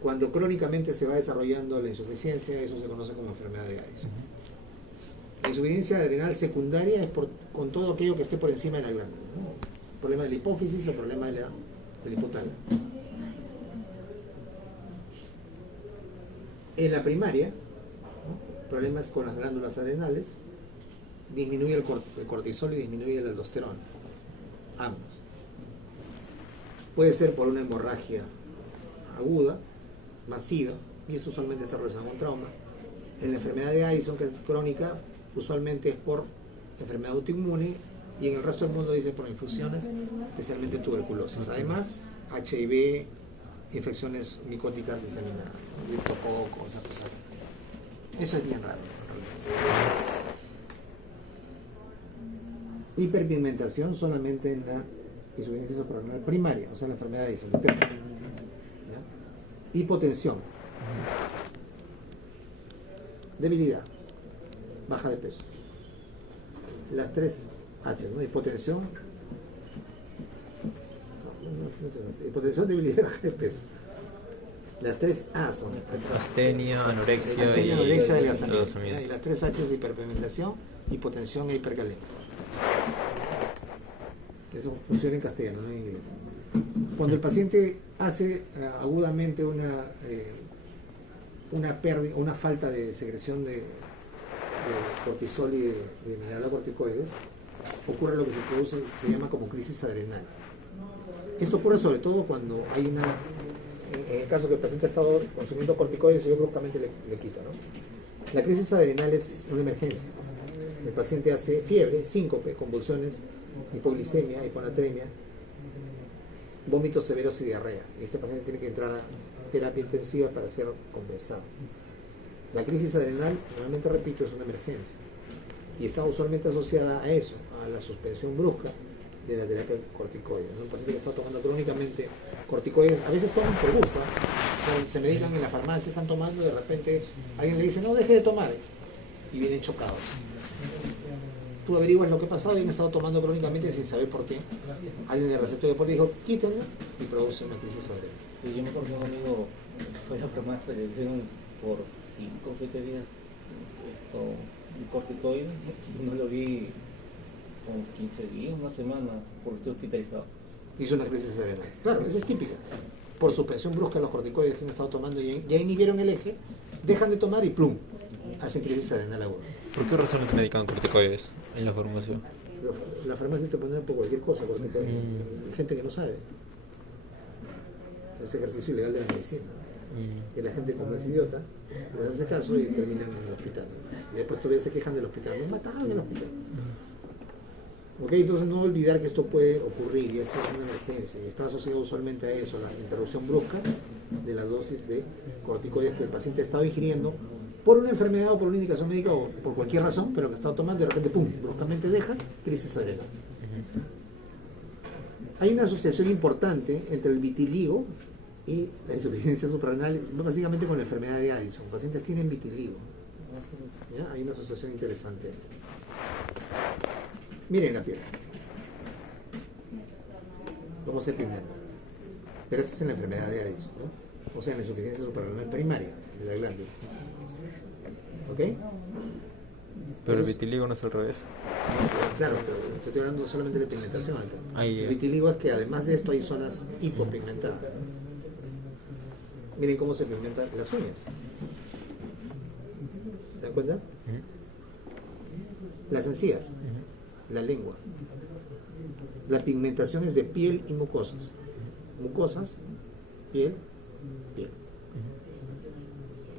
Cuando crónicamente se va desarrollando la insuficiencia, eso se conoce como enfermedad de Addison. La insuficiencia adrenal secundaria es con todo aquello que esté por encima de la glándula, ¿no? Problema de la hipófisis o problema del hipotálamo. En la primaria, ¿no? Problemas con las glándulas adrenales, disminuye el cortisol y disminuye el aldosterona, ambos. Puede ser por una hemorragia aguda, masiva, y esto usualmente está relacionado con trauma. En la enfermedad de Addison, que es crónica, usualmente es por enfermedad autoinmune, y en el resto del mundo dice por infusiones, especialmente tuberculosis. Además, HIV, infecciones micóticas diseminadas, ¿no? Diptococo, esas cosas. Eso es bien raro. Hiperpigmentación solamente en la insuficiencia suprarrenal primaria, o sea, la enfermedad de Addison. Hipotensión, debilidad, baja de peso. Las tres H, ¿no? Hipotensión, hipotensión, debilidad, baja de peso. Las tres A son Astenia, anorexia, anorexia, y adelgazamiento. Y las tres H es hiperpigmentación, hipotensión e hipercalemia. Eso funciona en castellano, no en inglés. Cuando el paciente hace agudamente una pérdida, una falta de secreción de cortisol y de mineralocorticoides, ocurre lo que se produce, se llama como crisis adrenal. Esto ocurre sobre todo cuando hay en el caso que el paciente ha estado consumiendo corticoides, yo abruptamente le quito, ¿no? La crisis adrenal es una emergencia. El paciente hace fiebre, síncope, convulsiones, hipoglicemia, hiponatremia, vómitos severos y diarrea. Este paciente tiene que entrar a terapia intensiva para ser compensado. La crisis adrenal, nuevamente repito, es una emergencia y está usualmente asociada a eso, a la suspensión brusca de la terapia de corticoides, ¿no? Un paciente que está tomando crónicamente corticoides, a veces toman por gusto, ¿eh? Se medican en la farmacia, están tomando y de repente alguien le dice, no, deje de tomar, y vienen chocados. Tú averiguas lo que ha pasado y han estado tomando crónicamente sin saber por qué. Alguien le recetó de por dijo, quítenlo, y produce una crisis adrenal. Sí, yo me acuerdo de un amigo Fue a la farmacia, le dieron por 5 o 7 días un corticoide, no lo vi con 15 días, una semana, porque estoy hospitalizado. Hizo una crisis cerebral. Claro, esa es típica. Por supresión brusca los corticoides que han estado tomando ya inhibieron el eje, dejan de tomar y plum, hacen crisis adrenal aguda. ¿Por qué razones se medican corticoides en la farmacia? La farmacia te pone por cualquier cosa corticoides. Hay gente que no sabe. Es ejercicio ilegal de la medicina. Y la gente, como es idiota, les hace caso y terminan en el hospital. Y después todavía se quejan del hospital. Me mataron en el hospital. Ok, entonces no olvidar que esto puede ocurrir y esto es una emergencia y está asociado usualmente a eso, a la interrupción brusca de las dosis de corticoides que el paciente ha estado ingiriendo por una enfermedad o por una indicación médica o por cualquier razón, pero que está tomando y de repente, pum, bruscamente deja crisis adrenal. Hay una asociación importante entre el vitiligo y la insuficiencia suprarrenal, básicamente con la enfermedad de Addison. Los pacientes tienen vitiligo. ¿Ya? Hay una asociación interesante. Miren la piel. Cómo se pigmenta. Pero esto es en la enfermedad de Addison, ¿no? O sea, en la insuficiencia suprarrenal primaria de la glándula. ¿Ok? Pero el vitiligo no es al revés. Claro, pero estoy hablando solamente de pigmentación acá. Ahí, El vitiligo es que además de esto hay zonas hipopigmentadas. Miren cómo se pigmentan las uñas. ¿Se dan cuenta? Las encías, la lengua. La pigmentación es de piel y mucosas. Mucosas, piel, piel.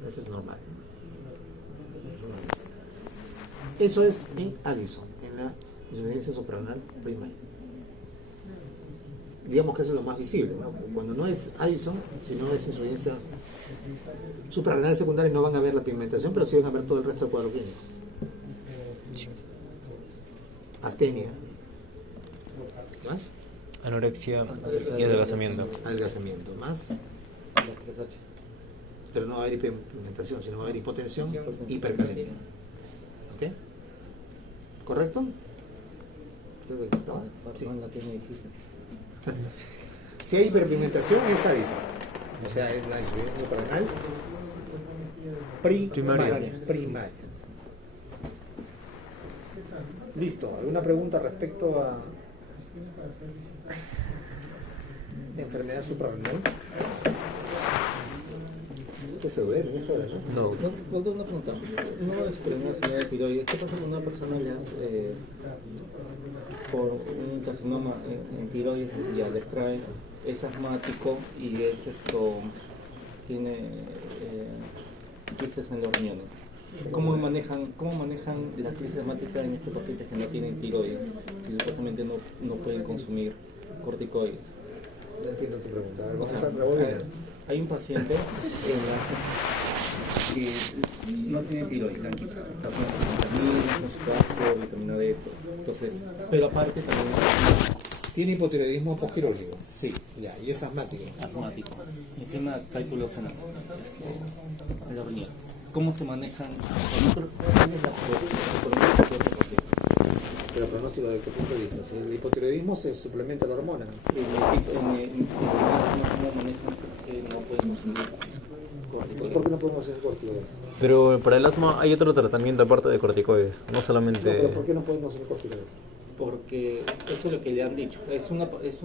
Eso es normal. Eso es en Addison, en la insuficiencia suprarrenal primaria. Digamos que eso es lo más visible, ¿no? Cuando no es Addison, sino es insuficiencia suprarrenal secundaria, no van a ver la pigmentación, pero sí van a ver todo el resto del cuadro clínico. Astenia. ¿Más? anorexia y adelgazamiento. Adelgazamiento. ¿Más? Las 3H. Pero no va a haber hiperpigmentación, sino va a haber hipotensión, hipercalemia. ¿Ok? ¿Correcto? Creo que no. Sí. Batman la tiene difícil. Si hay hiperpigmentación es Addison. O sea, es la insuficiencia suprarrenal primaria. Listo. ¿Alguna pregunta respecto a enfermedad suprarrenal? ¿Qué se duele en esto? No. Doctor, una pregunta. No es una señal de tiroides. ¿Qué pasa cuando una persona le hace por un carcinoma en tiroides y ya le extrae, es asmático y tiene quistes en los riñones? ¿Cómo manejan la crisis asmática en estos pacientes que no tienen tiroides si supuestamente no pueden consumir corticoides? No entiendo tu pregunta. O sea, hay un paciente que no tiene tiroides, está con vitaminas, con su calcio, vitamina D, entonces, pero aparte también ¿Tiene hipotiroidismo postquirúrgico? sí, Ya, y es asmático. asmático, encima cálculos en los riñones. ¿Cómo se manejan? Pero pronóstico desde qué punto de vista. Si el hipotiroidismo se suplementa la hormona. ¿Cómo manejan que no pueden consumir corticoides? ¿Por qué no podemos hacer corticoides? Pero para el asma hay otro tratamiento aparte de corticoides, no solamente... No, pero ¿por qué no podemos hacer corticoides? Porque eso es lo que le han dicho. Eso es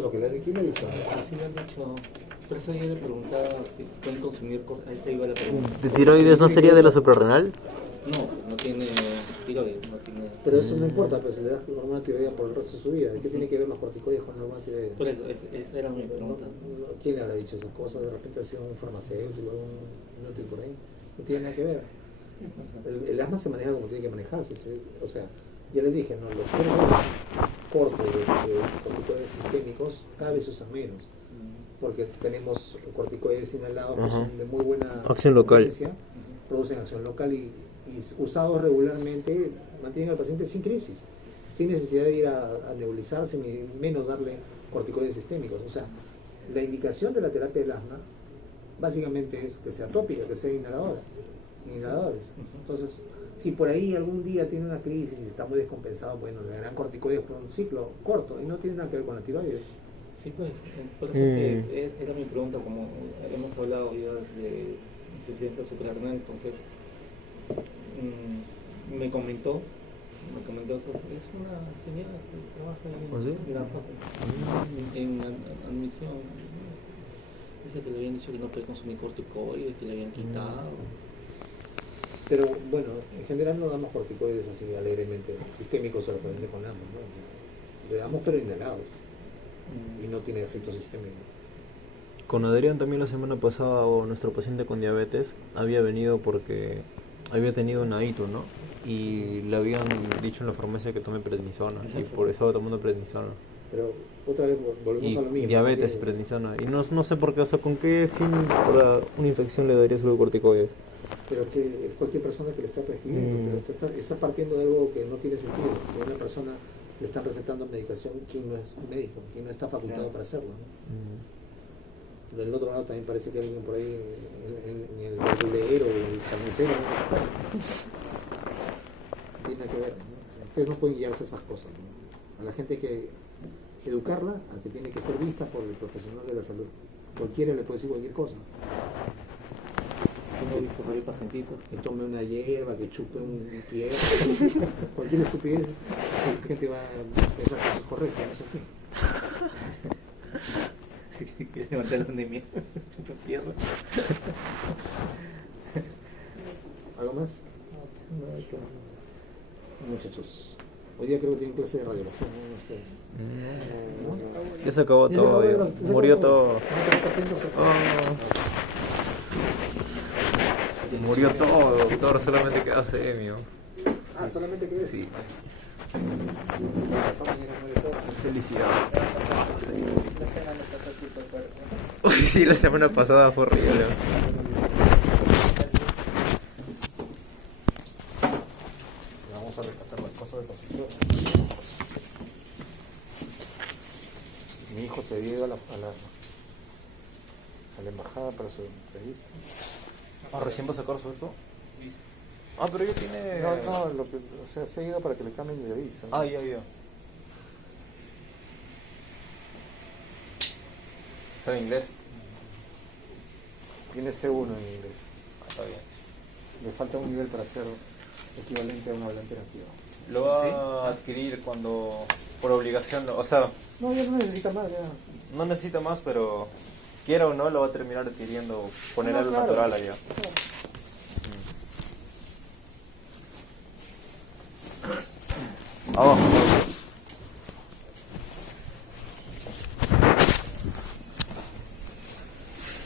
lo que le han dicho. Así le han dicho. Por eso yo le preguntaba si pueden consumir corticoides. Esa iba la pregunta. ¿De tiroides no sería de la suprarrenal? No, no tiene tiroides, no tiene... Pero eso no importa, pues se le da hormona tiroidea por el resto de su vida. ¿Qué tiene que ver los corticoides con la hormona tiroidea? Por eso, esa era mi pregunta. ¿Quién le habrá dicho esas cosas? De repente ha sido un farmacéutico, un inútil por ahí. No tiene nada que ver. El asma se maneja como tiene que manejarse. O sea, ya les dije, ¿no? Los cortos de corticoides sistémicos cada vez se usan menos. Porque tenemos corticoides inhalados que son de muy buena acción local, producen acción local y usados regularmente mantienen al paciente sin crisis, sin necesidad de ir a nebulizarse ni menos darle corticoides sistémicos. O sea, la indicación de la terapia del asma básicamente es que sea tópica, que sea inhaladores. Entonces, si por ahí algún día tiene una crisis y está muy descompensado, bueno, le darán corticoides por un ciclo corto y no tiene nada que ver con la tiroides. Sí, pues, por eso que era mi pregunta, como hemos hablado ya de insuficiencia suprarrenal, entonces me comentó eso, es una señora que trabaja en la admisión. Dice que le habían dicho que no puede consumir corticoides, que le habían quitado. Pero bueno, en general no damos corticoides así alegremente, sistémicos se lo prende con ambos, ¿no? Le damos pero inhalados y no tiene efecto sistémico. Con Adrián también la semana pasada, nuestro paciente con diabetes había venido porque había tenido una ITU, ¿no? Y le habían dicho en la farmacia que tome prednisona y por eso estaba tomando prednisona. Pero otra vez volvemos a lo mismo. Diabetes, prednisona. Y no sé por qué, o sea, ¿con qué fin para una infección le darías glucocorticoides? Pero que es cualquier persona que le está prescribiendo, pero está partiendo de algo que no tiene sentido. Que a una persona le están recetando medicación quien no es médico, quien no está facultado para hacerlo, ¿no? Del otro lado también parece que alguien por ahí en el verdulero o el carnicero no tiene que ver, ¿no? Ustedes no pueden guiarse a esas cosas, ¿no? A la gente hay que educarla a que tiene que ser vista por el profesional de la salud. Cualquiera le puede decir cualquier cosa. He visto varios pacientitos que tome una hierba, que chupe un fierro, cualquier estupidez, la gente va a pensar que eso es correcto, no es así. que levantar la anemia, chupa fierro. ¿Algo más? Muchachos, hoy día creo que tienen clase de radiología, ¿no? Ustedes. Ya se acabó todo, murió todo. Murió todo, doctor, solamente queda semio. Ah, solamente queda sí. Felicidades. Sí. Uy, sí, la semana pasada fue horrible. Vamos a rescatar las cosas del consultorio. Mi hijo se dio a la embajada para su entrevista. Ah, ¿recién va a sacar su esto? Ah, pero ya tiene... No, o sea, se ha ido para que le cambien de visa. Ah, ya. ¿Sabe inglés? Tiene C1 en inglés. Ah, está bien. Le falta un nivel para ser equivalente a un hablante nativo. Lo va a adquirir cuando... por obligación, o sea... No, ya no necesita más, ya. No necesita más, pero... quiera o no, lo va a terminar adquiriendo, poner algo natural allá. Claro.